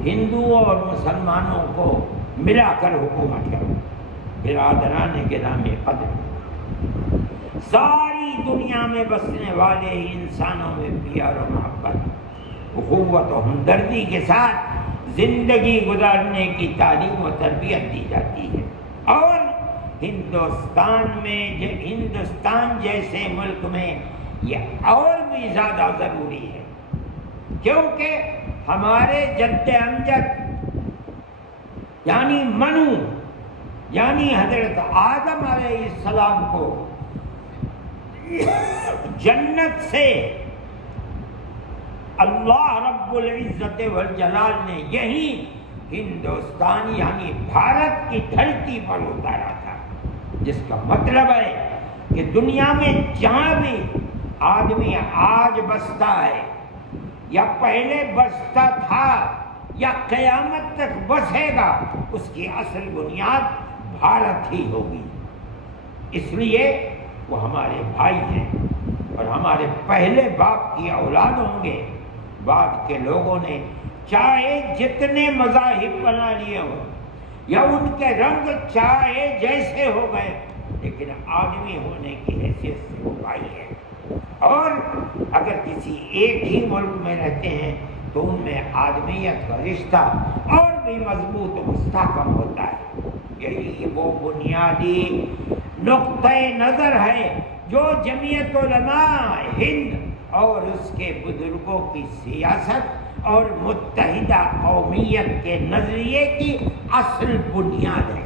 ہندوؤں اور مسلمانوں کو ملا کر حکومت کرو۔ برادران گرامی قدر، ساری دنیا میں بسنے والے انسانوں میں پیار و محبت، اخوت و ہمدردی کے ساتھ زندگی گزارنے کی تعلیم و تربیت دی جاتی ہے، اور ہندوستان جیسے ملک میں یہ اور بھی زیادہ ضروری ہے، کیونکہ ہمارے جد امجد یعنی منو یعنی حضرت آدم علیہ السلام کو جنت سے اللہ رب العزت والجلال نے یہی ہندوستان یعنی بھارت کی دھرتی پر اتارا تھا، جس کا مطلب ہے کہ دنیا میں جہاں بھی آدمی آج بستا ہے یا پہلے بستا تھا یا قیامت تک بسے گا، اس کی اصل بنیاد بھارت ہی ہوگی۔ اس لیے وہ ہمارے بھائی ہیں اور ہمارے پہلے باپ کی اولاد ہوں گے۔ بعد کے لوگوں نے چاہے جتنے مذاہب بنا لیے ہوں یا ان کے رنگ چاہے جیسے ہو گئے، لیکن آدمی ہونے کی حیثیت سے وہ بھائی ہے، اور اگر کسی ایک ہی ملک میں رہتے ہیں تو ان میں آدمیت کا رشتہ اور بھی مضبوط و مستحکم ہوتا ہے۔ یہی وہ بنیادی نقطۂ نظر ہے جو جمعیت علماء ہند اور اس کے بزرگوں کی سیاست اور متحدہ قومیت کے نظریے کی اصل بنیاد ہے۔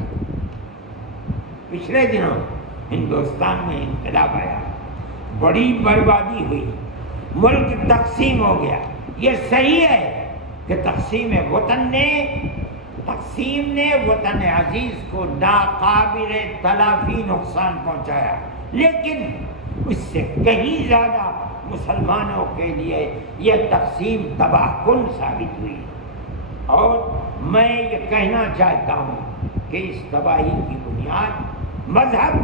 پچھلے دنوں ہندوستان میں انقلاب آیا، بڑی بربادی ہوئی، ملک تقسیم ہو گیا۔ یہ صحیح ہے کہ تقسیم نے وطن عزیز کو ناقابل تلافی نقصان پہنچایا، لیکن اس سے کہیں زیادہ مسلمانوں کے لیے یہ تقسیم تباہ کن ثابت ہوئی، اور میں یہ کہنا چاہتا ہوں کہ اس تباہی کی بنیاد مذہب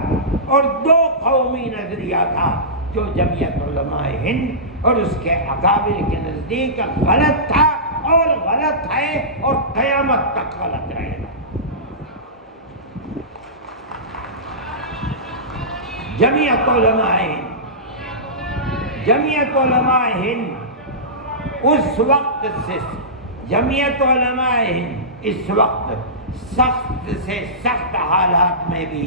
اور دو قومی نظریہ تھا جو جمعیت علماء ہند اور اس کے اکابر کے نزدیک غلط تھا اور غلط ہے اور قیامت تک غلط رہے گا۔ جمعیت علماء ہند اس وقت سخت سے سخت حالات میں بھی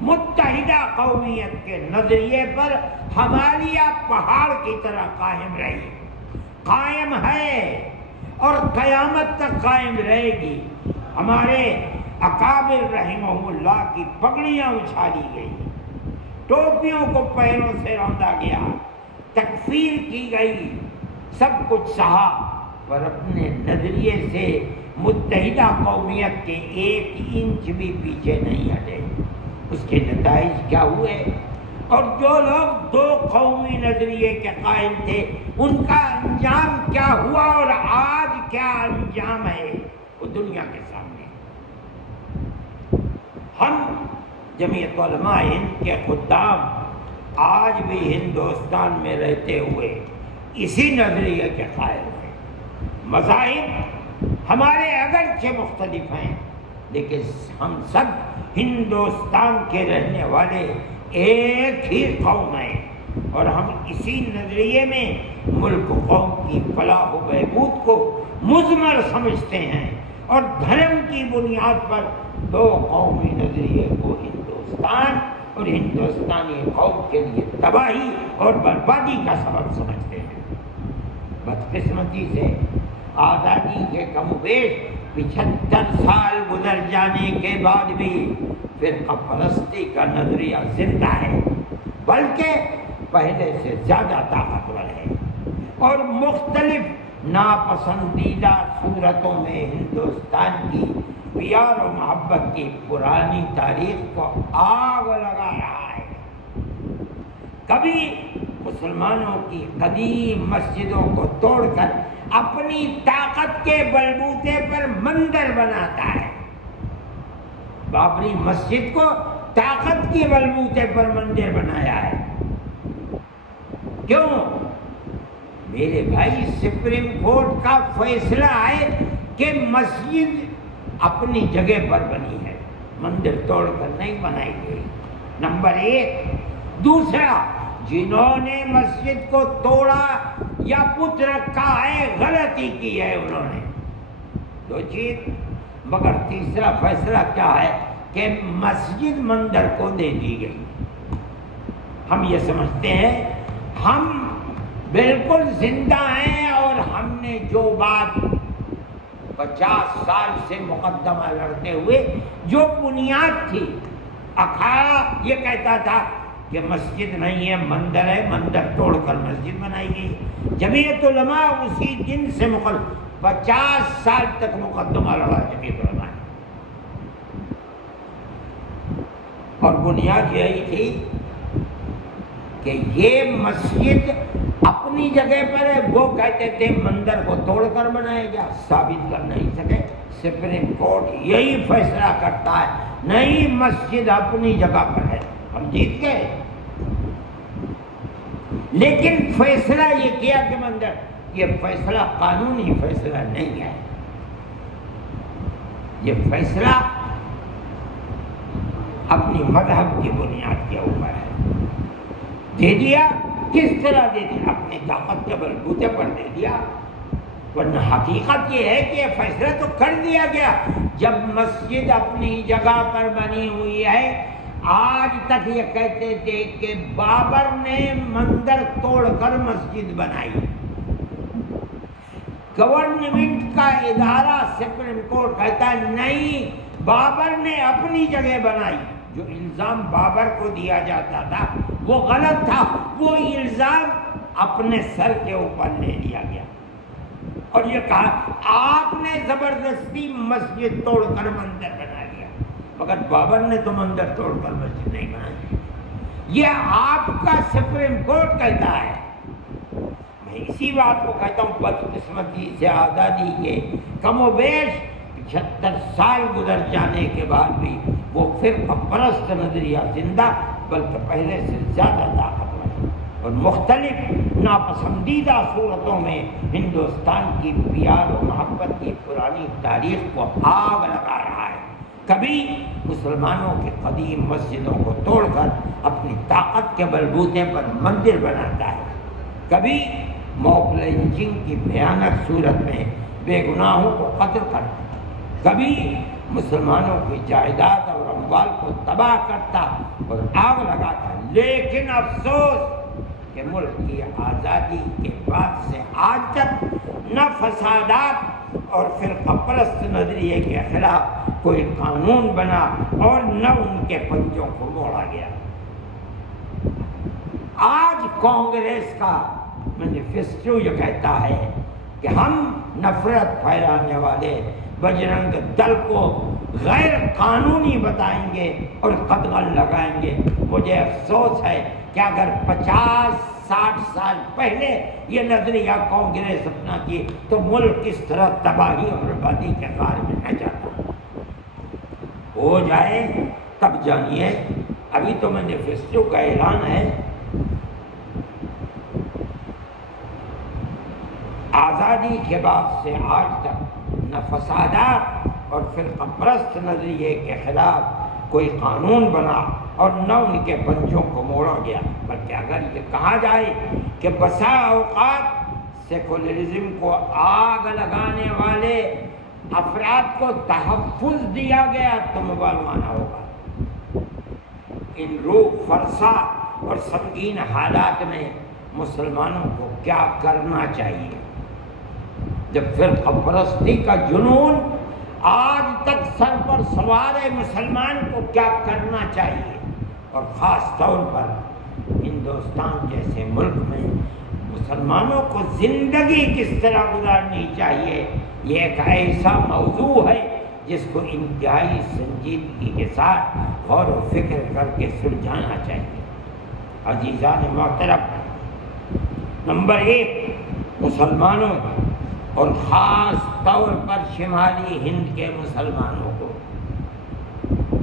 متحدہ قومیت کے نظریے پر ہمالیہ پہاڑ کی طرح قائم رہی، قائم ہے اور قیامت تک قائم رہے گی۔ ہمارے اکابر رحمہم اللہ کی پگڑیاں اچھالی گئی، ٹوپیوں کو پیروں سے روندا گیا، تکفیر کی گئی، سب کچھ سہا، پر اپنے نظریے سے متحدہ قومیت کے 1 انچ بھی پیچھے نہیں ہٹے۔ اس کے نتائج کیا ہوئے؟ اور جو لوگ دو قومی نظریے کے قائل تھے ان کا انجام کیا ہوا اور آج کیا انجام ہے وہ دنیا کے سامنے. ہم جمعیت علماء ہند کے خدام آج بھی ہندوستان میں رہتے ہوئے اسی نظریے کے قائل ہیں. مذاہب ہمارے اگرچہ مختلف ہیں لیکن ہم سب ہندوستان کے رہنے والے ایک ہی قوم ہیں اور ہم اسی نظریے میں ملک و قوم کی فلاح و بہبود کو مضمر سمجھتے ہیں اور دھرم کی بنیاد پر دو قومی نظریے کو ہندوستان اور ہندوستانی قوم کے لیے تباہی اور بربادی کا سبب سمجھتے ہیں. بدقسمتی سے آزادی کے کم و بیش 75 سال گزر جانے کے بعد بھی فرقہ پرستی کا نظریہ زندہ ہے بلکہ پہلے سے زیادہ طاقتور ہے اور مختلف ناپسندیدہ صورتوں میں ہندوستان کی پیار و محبت کی پرانی تاریخ کو آگ لگا رہا ہے. کبھی مسلمانوں کی قدیم مسجدوں کو توڑ کر اپنی طاقت کے بلبوتے پر مندر بناتا ہے. بابری مسجد کو طاقت کے بلبوتے پر مندر بنایا ہے. کیوں؟ میرے بھائی سپریم کورٹ کا فیصلہ ہے کہ مسجد اپنی جگہ پر بنی ہے، مندر توڑ کر نہیں بنائی گئی. نمبر 1. دوسرا، جنہوں نے مسجد کو توڑا یا پت رکھا ہے غلطی کی ہے انہوں نے. 2 چیز. مگر تیسرا فیصلہ کیا ہے کہ مسجد مندر کو دے دی گئی. ہم یہ سمجھتے ہیں ہم بالکل زندہ ہیں اور ہم نے جو بات 50 سال سے مقدمہ لڑتے ہوئے جو بنیاد تھی، اکھاڑا یہ کہتا تھا کہ مسجد نہیں ہے مندر ہے، مندر توڑ کر مسجد بنائی گئی. جمعیت علماء اسی دن سے 50 سال تک مقدمہ لڑا جمعیت علماء نے اور بنیاد یہی تھی کہ یہ مسجد اپنی جگہ پر ہے. وہ کہتے تھے مندر کو توڑ کر بنایا گیا، ثابت کر نہیں سکے. سپریم کورٹ یہی فیصلہ کرتا ہے نہیں مسجد اپنی جگہ پر ہے. ہم جیت گئے لیکن فیصلہ یہ کیا کہ مندر. یہ فیصلہ قانونی فیصلہ نہیں ہے، یہ فیصلہ اپنی مذہب کی بنیاد کے اوپر ہے. دے دیا. کس طرح دے دیا؟ اپنی طاقت کے بلبوتے پر دے دیا. ورنہ حقیقت یہ ہے کہ یہ فیصلہ تو کر دیا گیا. جب مسجد اپنی جگہ پر بنی ہوئی ہے، آج تک یہ کہتے تھے کہ بابر نے مندر توڑ کر مسجد بنائی. گورنمنٹ کا ادارہ سپریم کورٹ کہتا ہے نہیں، بابر نے اپنی جگہ بنائی. جو الزام بابر کو دیا جاتا تھا وہ غلط تھا، وہ الزام اپنے سر کے اوپر لے لیا گیا اور یہ کہا آپ نے زبردستی مسجد توڑ کر مندر بنا دیا. مگر بابر نے تو مندر توڑ کر مسجد نہیں بنائی. یہ آپ کا سپریم کورٹ کہتا ہے. میں اسی بات کو کہتا ہوں بدقسمتی سے آزادی کے کم و بیش 75 سال گزر جانے کے بعد بھی وہ فرقہ پرست نظریہ زندہ بلکہ پہلے سے زیادہ طاقتور ہے اور مختلف ناپسندیدہ صورتوں میں ہندوستان کی پیار و محبت کی پرانی تاریخ کو آگ لگا رہا ہے. کبھی مسلمانوں کے قدیم مسجدوں کو توڑ کر اپنی طاقت کے بلبوتے پر مندر بناتا ہے، کبھی موب لنچنگ کی بھیانک صورت میں بے گناہوں کو قتل کرتا، کبھی مسلمانوں کی جائیداد اور اموال کو تباہ کرتا اور آگ لگاتا. لیکن افسوس کہ ملک کی آزادی کے بعد سے آج تک نہ فسادات اور فرقہ پرست نظریے کے خلاف کوئی قانون بنا اور نہ ان کے پنجوں کو موڑا گیا. آج کانگریس کا مینیفیسٹو یہ کہتا ہے کہ ہم نفرت پھیلانے والے بجرنگ دل کو غیر قانونی بتائیں گے اور قدغن لگائیں گے۔ مجھے افسوس ہے کہ اگر 50-60 سال پہلے یہ نظریہ کانگریس اپناتی تو ملک کس طرح تباہی اور بربادی کے غار میں نہ جاتا۔ ہو جائے تب جانیے، ابھی تو مینیفیسٹو کا اعلان ہے۔ آزادی کے بعد سے آج تک نہ فسادات اور فرقہ پرست نظریے کے خلاف کوئی قانون بنا اور نہ ان کے پنجوں کو موڑا گیا، بلکہ اگر یہ کہا جائے کہ بسا اوقات سیکولرزم کو آگ لگانے والے افراد کو تحفظ دیا گیا تو مبالغہ ہوگا۔ ان روح فرسا اور سنگین حالات میں مسلمانوں کو کیا کرنا چاہیے؟ جب فرقہ پرستی کا جنون آج تک سر پر سوار ہے، مسلمان کو کیا کرنا چاہیے؟ اور خاص طور پر ہندوستان جیسے ملک میں مسلمانوں کو زندگی کس طرح گزارنی چاہیے، یہ ایک ایسا موضوع ہے جس کو انتہائی سنجیدگی کے ساتھ غور و فکر کر کے سلجھانا چاہیے۔ عزیزان محترم، نمبر 1، مسلمانوں اور خاص طور پر شمالی ہند کے مسلمانوں کو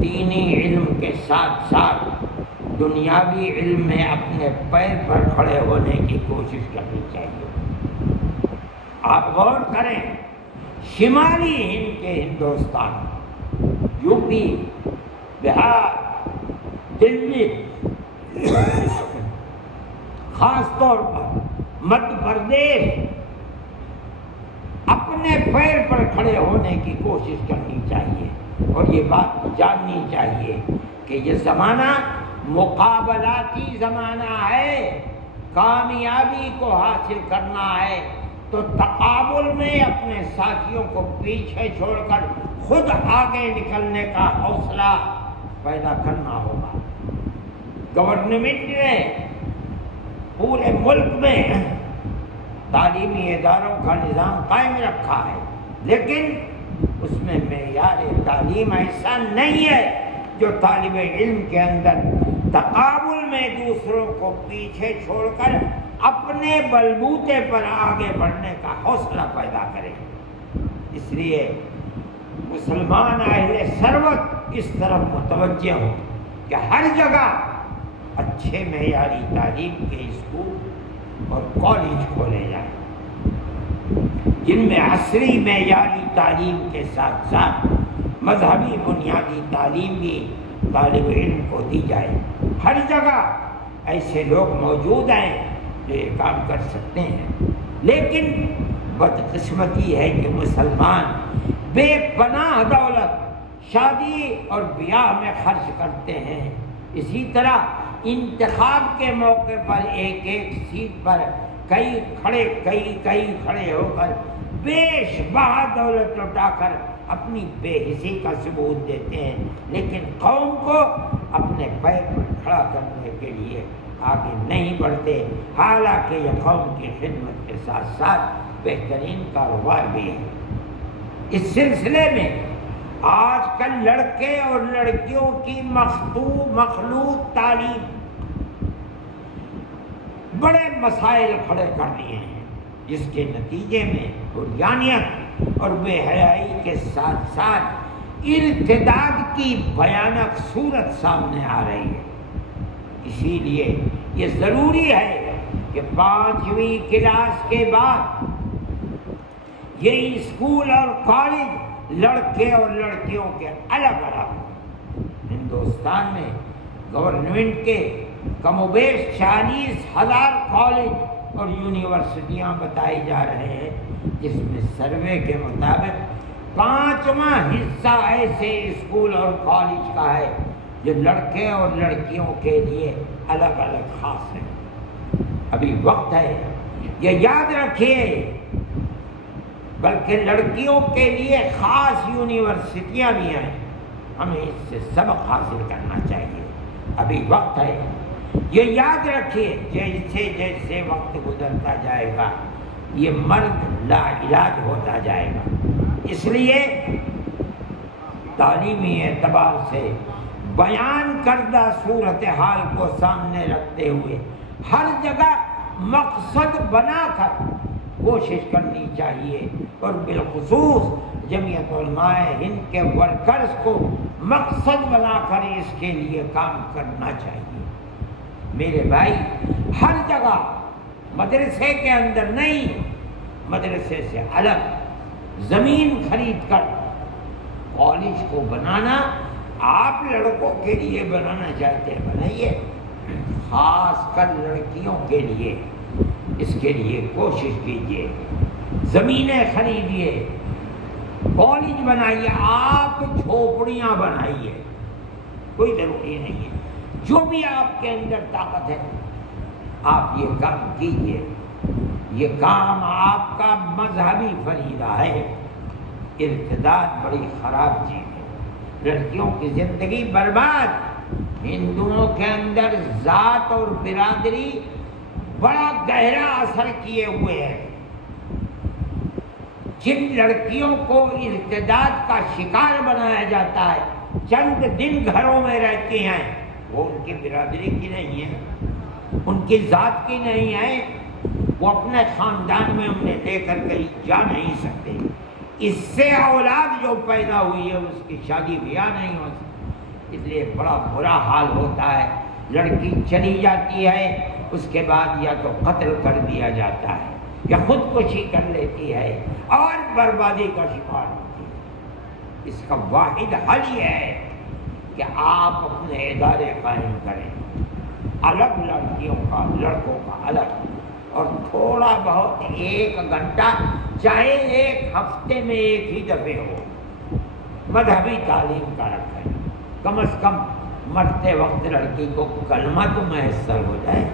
دینی علم کے ساتھ ساتھ دنیاوی علم میں اپنے پیر پر کھڑے ہونے کی کوشش کرنی چاہیے۔ آپ غور کریں، شمالی ہند کے ہندوستان، یو پی، بہار، دلی، خاص طور پر مدھیہ پردیش، اپنے پیر پر کھڑے ہونے کی کوشش کرنی چاہیے اور یہ بات جاننی چاہیے کہ یہ زمانہ مقابلاتی زمانہ ہے۔ کامیابی کو حاصل کرنا ہے تو تقابل میں اپنے ساتھیوں کو پیچھے چھوڑ کر خود آگے نکلنے کا حوصلہ پیدا کرنا ہوگا۔ گورنمنٹ نے پورے ملک میں تعلیمی اداروں کا نظام قائم رکھا ہے، لیکن اس میں معیار تعلیم ایسا نہیں ہے جو طالب علم کے اندر تقابل میں دوسروں کو پیچھے چھوڑ کر اپنے بلبوتے پر آگے بڑھنے کا حوصلہ پیدا کرے۔ اس لیے مسلمان اہل ثروت اس طرف متوجہ ہوں کہ ہر جگہ اچھے معیاری تعلیم کے اسکول اور کالج کھولے جائیں جن میں عصری معیاری تعلیم کے ساتھ ساتھ مذہبی بنیادی تعلیم بھی طالب علم کو دی جائے۔ ہر جگہ ایسے لوگ موجود ہیں جو یہ کام کر سکتے ہیں، لیکن بدقسمتی ہے کہ مسلمان بے پناہ دولت شادی اور بیاہ میں خرچ کرتے ہیں۔ اسی طرح انتخاب کے موقع پر ایک سیٹ پر کئی کھڑے ہو کر بیش بہا دولت لوٹا کر اپنی بے حسی کا ثبوت دیتے ہیں، لیکن قوم کو اپنے پیر پر کھڑا کرنے کے لیے آگے نہیں بڑھتے، حالانکہ یہ قوم کی خدمت کے ساتھ ساتھ بہترین کاروبار بھی ہے۔ اس سلسلے میں آج کل لڑکے اور لڑکیوں کی مخلوط تعلیم بڑے مسائل کھڑے کر دیے ہیں، جس کے نتیجے میں عریانیت اور بے حیائی کے ساتھ ساتھ ارتداد کی بھیانک صورت سامنے آ رہی ہے۔ اسی لیے یہ ضروری ہے کہ 5ویں کلاس کے بعد یہ اسکول اور کالج لڑکے اور لڑکیوں کے الگ الگ ہوں۔ ہندوستان میں گورنمنٹ کے کم و بیش 40,000 کالج اور یونیورسٹیاں بتائی جا رہے ہیں، جس میں سروے کے مطابق 5واں حصہ ایسے اسکول اور کالج کا ہے جو لڑکے اور لڑکیوں کے لیے الگ الگ خاص ہیں۔ ابھی وقت ہے، یہ یاد رکھیے، بلکہ لڑکیوں کے لیے خاص یونیورسٹیاں بھی ہیں، ہمیں اس سے سبق حاصل کرنا چاہیے۔ ابھی وقت ہے، یہ یاد رکھیے، جیسے جیسے وقت گزرتا جائے گا یہ مرد لا علاج ہوتا جائے گا۔ اس لیے تعلیمی اعتبار سے بیان کردہ صورتحال کو سامنے رکھتے ہوئے ہر جگہ مقصد بنا کر کوشش کرنی چاہیے، اور بالخصوص جمعیت علماء ہند کے ورکرز کو مقصد بنا کر اس کے لیے کام کرنا چاہیے۔ میرے بھائی، ہر جگہ مدرسے کے اندر نہیں، مدرسے سے الگ زمین خرید کر کالج کو بنانا، آپ لڑکوں کے لیے بنانا چاہتے ہیں بنائیے، خاص کر لڑکیوں کے لیے اس کے لیے کوشش کیجیے، زمینیں خریدیے، کالج بنائیے، آپ جھوپڑیاں بنائیے، کوئی ضروری نہیں ہے، جو بھی آپ کے اندر طاقت ہے آپ یہ کام کیجیے۔ یہ کام آپ کا مذہبی فریضہ ہے۔ ارتداد بڑی خراب چیز ہے، لڑکیوں کی زندگی برباد۔ ہندوؤں کے اندر ذات اور برادری بڑا گہرا اثر کیے ہوئے ہے۔ جن لڑکیوں کو ارتداد کا شکار بنایا جاتا ہے، چند دن گھروں میں رہتی ہیں، وہ ان کی برادری کی نہیں ہے، ان کی ذات کی نہیں ہے، وہ اپنے خاندان میں انہیں لے کر کہیں جا نہیں سکتے۔ اس سے اولاد جو پیدا ہوئی ہے اس کی شادی بیاہ نہیں ہو سکتی، اس لیے بڑا برا حال ہوتا ہے۔ لڑکی چلی جاتی ہے، اس کے بعد یا تو قتل کر دیا جاتا ہے یا خودکشی کر لیتی ہے اور بربادی کا شکار ہوتی ہے۔ اس کا واحد حل یہ ہے کہ آپ اپنے ادارے قائم کریں، الگ لڑکیوں کا لڑکوں کا الگ، اور تھوڑا بہت 1 گھنٹہ چاہے 1 ہفتے میں 1 ہی دفعہ ہو مذہبی تعلیم کا رکھیں، کم از کم مرتے وقت لڑکی کو کلمہ تو میسر ہو جائے۔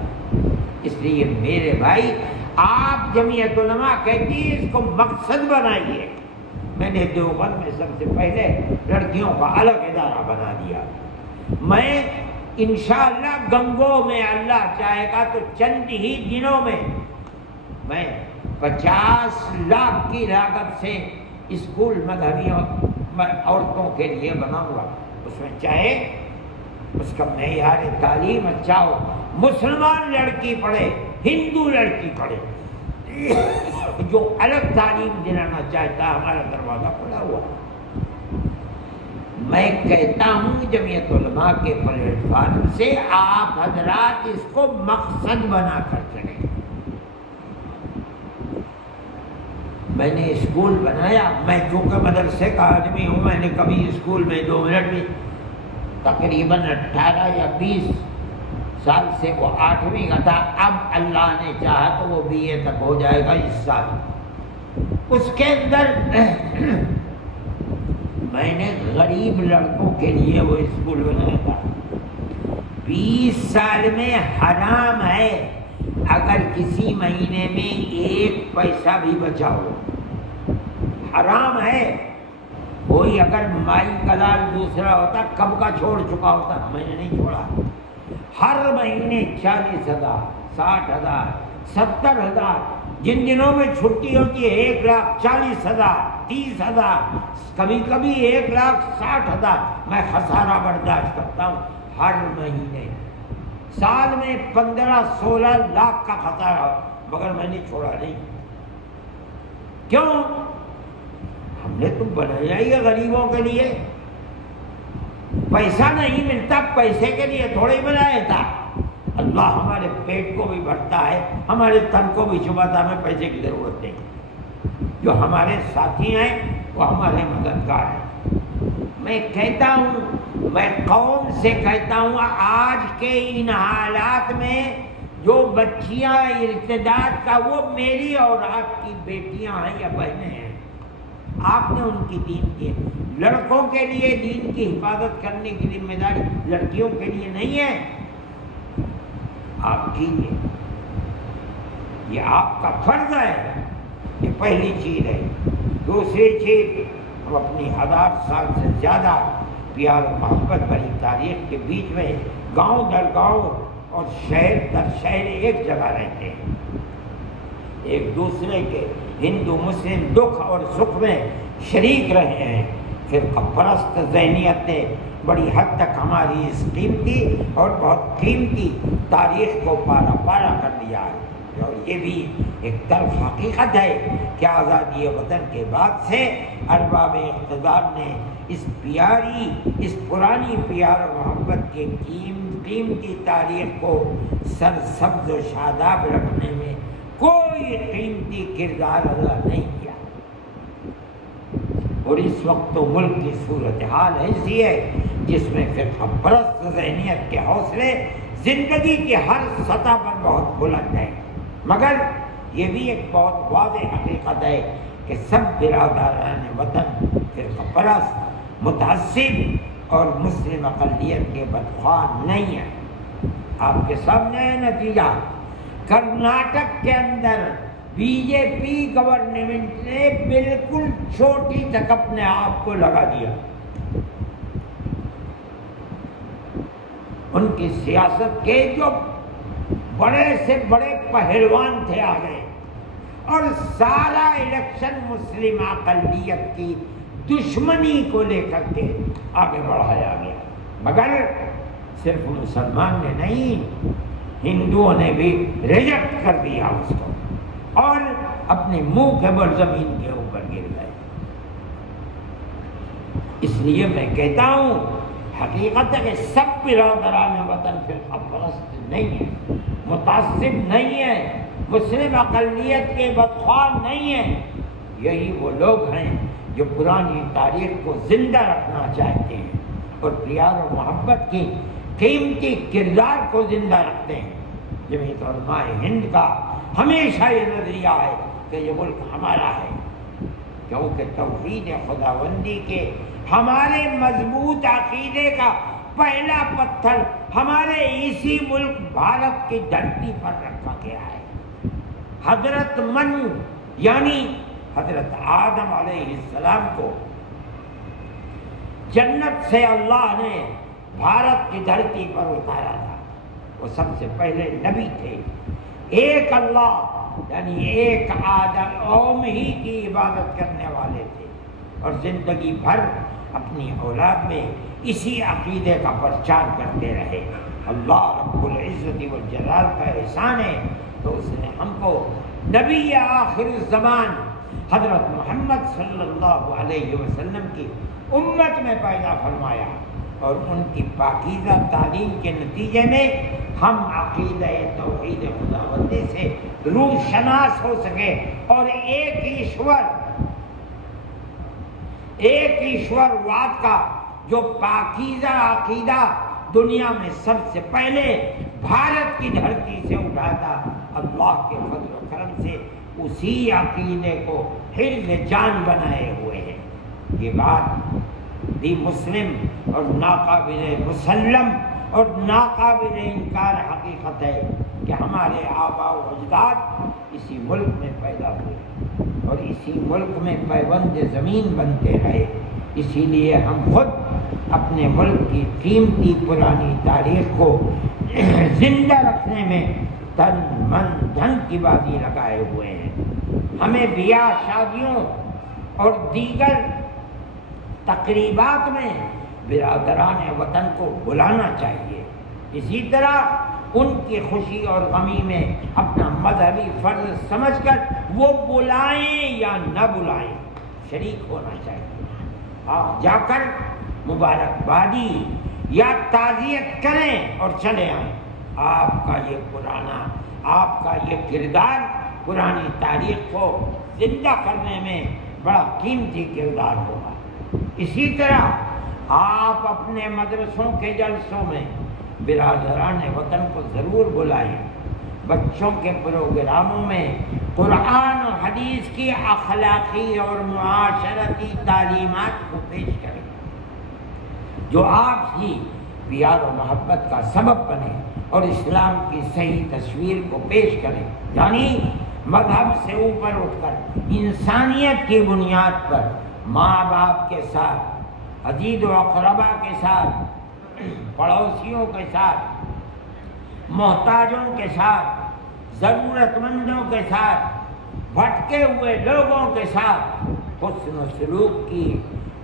اس لیے میرے بھائی، آپ جمعیت علماء کہتی ہے اس کو مقصد بنائیے۔ میں نے دیوبند میں سب سے پہلے لڑکیوں کا الگ ادارہ بنا دیا۔ میں انشاءاللہ گنگو میں اللہ چاہے گا تو چند ہی دنوں میں 50 لاکھ کی لاگت سے اسکول مذہبی عورتوں کے لیے بناؤں گا۔ اس میں چاہے اس کا معیار تعلیم اچھا ہو، مسلمان لڑکی پڑھے، ہندو لڑکی پڑھے، جو الگ تعلیم دلانا چاہتا ہے ہمارا دروازہ کھلا ہوا۔ میں کہتا ہوں جمعیت علماء کے پلیٹ فارم سے آپ حضرات اس کو مقصد بنا کر چلیں۔ میں نے اسکول بنایا، میں چونکہ مدرسے کا آدمی ہوں، میں نے کبھی اسکول میں 2 منٹ بھی، تقریباً 18 یا 20 سال سے وہ 8ویں کا تھا، اب اللہ نے چاہا تو وہ BA تک ہو جائے گا اس سال۔ اس کے اندر میں نے غریب لڑکوں کے لیے وہ اسکول بنایا تھا۔ 20 سال میں حرام ہے اگر کسی مہینے میں 1 پیسہ بھی بچا ہو، حرام ہے۔ کوئی اگر مائی کلال دوسرا ہوتا کب کا چھوڑ چکا ہوتا، میں نے نہیں چھوڑا۔ ہر مہینے 40,000، 60,000، 70,000، جن دنوں میں چھٹی ہوتی ہے 1,40,000، 30,000، کبھی کبھی 1,60,000 میں خسارہ برداشت کرتا ہوں ہر مہینے۔ سال میں 15-16 لاکھ کا خسارہ، مگر میں نے چھوڑا نہیں۔ کیوں؟ ہم نے تو بنایا ہی ہے غریبوں کے لیے۔ پیسہ نہیں ملتا، پیسے کے لیے تھوڑے ہی بنایا تھا۔ اللہ ہمارے پیٹ کو بھی بھرتا ہے، ہمارے تن کو بھی چھپاتا، ہمیں پیسے کی ضرورت نہیں۔ جو ہمارے ساتھی ہیں وہ ہمارے مددگار ہیں۔ میں کہتا ہوں، میں قوم سے کہتا ہوں، آج کے ان حالات میں جو بچیاں ارتداد کا، وہ میری اور آپ کی بیٹیاں ہیں یا بہنیں ہیں، آپ نے ان کی دین کی ہے۔ لڑکوں کے لیے دین کی حفاظت کرنے کی ذمہ داری لڑکیوں کے لیے نہیں ہے، آپ کیجیے، یہ آپ کا فرض ہے۔ یہ پہلی چیز ہے۔ دوسری چیز، ہم اپنی 1000 سال سے زیادہ پیار و محبت بھری تاریخ کے بیچ میں گاؤں در گاؤں اور شہر در شہر ایک جگہ رہتے ہیں، ایک دوسرے کے ہندو مسلم دکھ اور سکھ میں شریک رہے ہیں۔ فرقہ پرست ذہنیت نے بڑی حد تک ہماری اس قیمتی اور بہت قیمتی تاریخ کو پارا پارا کر دیا ہے۔ اور یہ بھی ایک طرف حقیقت ہے کہ آزادی وطن کے بعد سے ارباب اقتدار نے اس پرانی پیار و محبت کے قیمتی تاریخ کو سرسبز و شاداب رکھنے میں کوئی قیمتی کردار ادا نہیں کیا۔ اور اس وقت تو ملک کی صورتحال ایسی ہے جس میں فرقہ پرست ذہنیت کے حوصلے زندگی کی ہر سطح پر بہت بلند ہیں، مگر یہ بھی ایک بہت واضح حقیقت ہے کہ سب برادران وطن فرقہ پرست، متعصب اور مسلم اقلیت کے بدخواہ نہیں ہیں۔ آپ کے سامنے ہے نتیجہ، کرناٹک کے اندر بی جے پی گورنمنٹ نے بالکل چھوٹی تک اپنے آپ کو لگا دیا۔ ان کی سیاست کے جو بڑے سے بڑے پہلوان تھے آ گئے اور سارا الیکشن مسلم اقلیت کی دشمنی کو لے کر کے آگے بڑھایا گیا، مگر صرف مسلمان نے نہیں، ہندوؤں نے بھی ریجیکٹ کر دیا اس کو اور اپنے منہ کے بل زمین کے اوپر گر گئے۔ اس لیے میں کہتا ہوں حقیقت ہے کہ سب برادران وطن فرقہ پرست نہیں ہیں، متعصب نہیں ہیں، مسلم اقلیت کے بدخواہ نہیں ہیں۔ یہی وہ لوگ ہیں جو پرانی تاریخ کو زندہ رکھنا چاہتے ہیں اور پیار و محبت کی قیمتی کردار کو زندہ رکھتے ہیں۔ جمعیت علماء ہند کا ہمیشہ یہ نظریہ ہے کہ یہ ملک ہمارا ہے، کیونکہ توحید خداوندی کے ہمارے مضبوط عقیدے کا پہلا پتھر ہمارے اسی ملک بھارت کی دھرتی پر رکھا گیا ہے۔ حضرت منو یعنی حضرت آدم علیہ السلام کو جنت سے اللہ نے بھارت کی دھرتی پر اتارا تھا۔ وہ سب سے پہلے نبی تھے، ایک اللہ یعنی ایک آدم قوم ہی کی عبادت کرنے والے تھے اور زندگی بھر اپنی اولاد میں اسی عقیدے کا پرچار کرتے رہے۔ اللہ رب العزت والجلال کا احسان ہے تو اس نے ہم کو نبی آخر الزمان حضرت محمد صلی اللہ علیہ وسلم کی امت میں پیدا فرمایا اور ان کی پاکیزہ تعلیم کے نتیجے میں ہم عقیدہ توحید خداوندی سے روح شناس ہو سکے اور ایک ایشور واد کا جو پاکیزہ عقیدہ دنیا میں سب سے پہلے بھارت کی دھرتی سے اٹھا تھا، اللہ کے فضل و کرم سے اسی عقیدے کو حرز جان بنائے ہوئے ہیں۔ یہ بات بھی مسلم اور ناقابل مسلم اور ناقابل انکار حقیقت ہے کہ ہمارے آباء و اجداد اسی ملک میں پیدا ہوئے اور اسی ملک میں پیوند زمین بنتے رہے۔ اسی لیے ہم خود اپنے ملک کی قیمتی پرانی تاریخ کو زندہ رکھنے میں تن من دھن کی بازی لگائے ہوئے ہیں۔ ہمیں بیاہ شادیوں اور دیگر تقریبات میں برادران وطن کو بلانا چاہیے، اسی طرح ان کی خوشی اور غمی میں اپنا مذہبی فرض سمجھ کر وہ بلائیں یا نہ بلائیں شریک ہونا چاہیے۔ آپ جا کر مبارکبادی یا تعزیت کریں اور چلے آئیں۔ آپ کا یہ کردار پرانی تاریخ کو زندہ کرنے میں بڑا قیمتی کردار ہوگا۔ اسی طرح آپ اپنے مدرسوں کے جلسوں میں برادران وطن کو ضرور بلائیں، بچوں کے پروگراموں میں قرآن و حدیث کی اخلاقی اور معاشرتی تعلیمات کو پیش کریں جو آپ ہی پیار و محبت کا سبب بنے اور اسلام کی صحیح تصویر کو پیش کریں، یعنی مذہب سے اوپر اٹھ کر انسانیت کی بنیاد پر ماں باپ کے ساتھ، عزیز و اقربا کے ساتھ، پڑوسیوں کے ساتھ، محتاجوں کے ساتھ، ضرورت مندوں کے ساتھ، بھٹکے ہوئے لوگوں کے ساتھ حسن و سلوک کی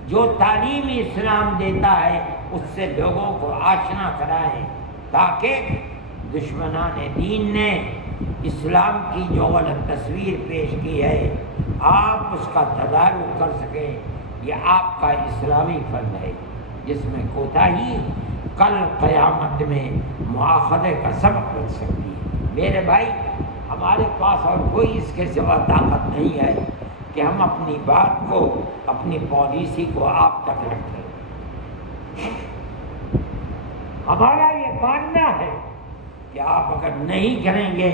جو تعلیم اسلام دیتا ہے اس سے لوگوں کو آشنا کرائیں، تاکہ دشمنان دین نے اسلام کی جو غلط تصویر پیش کی ہے آپ اس کا تدارک کر سکیں۔ یہ آپ کا اسلامی فرض ہے جس میں کوتاہی کل قیامت میں مواخذے کا سبب بن سکتی ہے۔ میرے بھائی، ہمارے پاس اور کوئی اس کے سوا طاقت نہیں ہے کہ ہم اپنی بات کو، اپنی پالیسی کو آپ تک رکھیں۔ ہمارا یہ ماننا ہے کہ آپ اگر نہیں کریں گے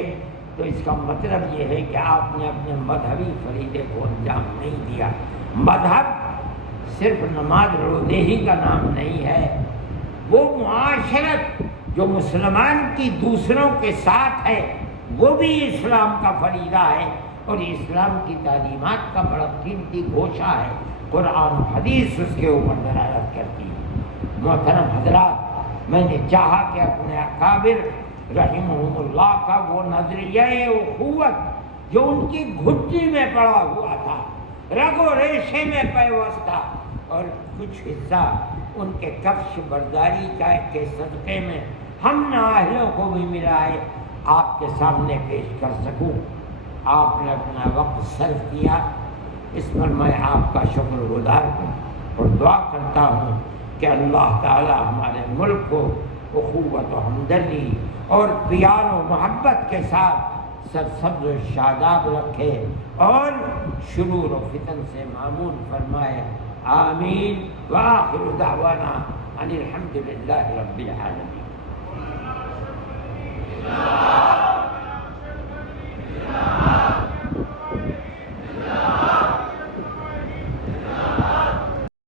تو اس کا مطلب یہ ہے کہ آپ نے اپنے مذہبی فریضے کو انجام نہیں دیا۔ مذہب صرف نماز روزے ہی کا نام نہیں ہے، وہ معاشرت جو مسلمان کی دوسروں کے ساتھ ہے وہ بھی اسلام کا فریضہ ہے، اور اسلام کی تعلیمات کا بڑا قیمتی گوشہ ہے۔ قرآن و حدیث اس کے اوپر دلالت کرتی ہے۔ محترم حضرات، میں نے چاہا کہ اپنے اکابر رحمہم اللہ کا وہ نظریہ اخوت جو ان کی گھٹی میں پڑا ہوا تھا، رگ و ریشے میں پیوست تھا، اور کچھ حصہ ان کے کفش برداری کے صدقے میں ہم نااہلوں کو بھی ملا ہے، آپ کے سامنے پیش کر سکوں۔ آپ نے اپنا وقت صرف کیا، اس پر میں آپ کا شکر گزار ہوں اور دعا کرتا ہوں کہ اللہ تعالی ہمارے ملک کو اخوت و ہمدردی اور پیار و محبت کے ساتھ سرسبز و شاداب رکھے اور شرور و فتن سے معمون فرمائے۔ آمین۔ وآخر دعوانا ان الحمد للہ رب العالمین۔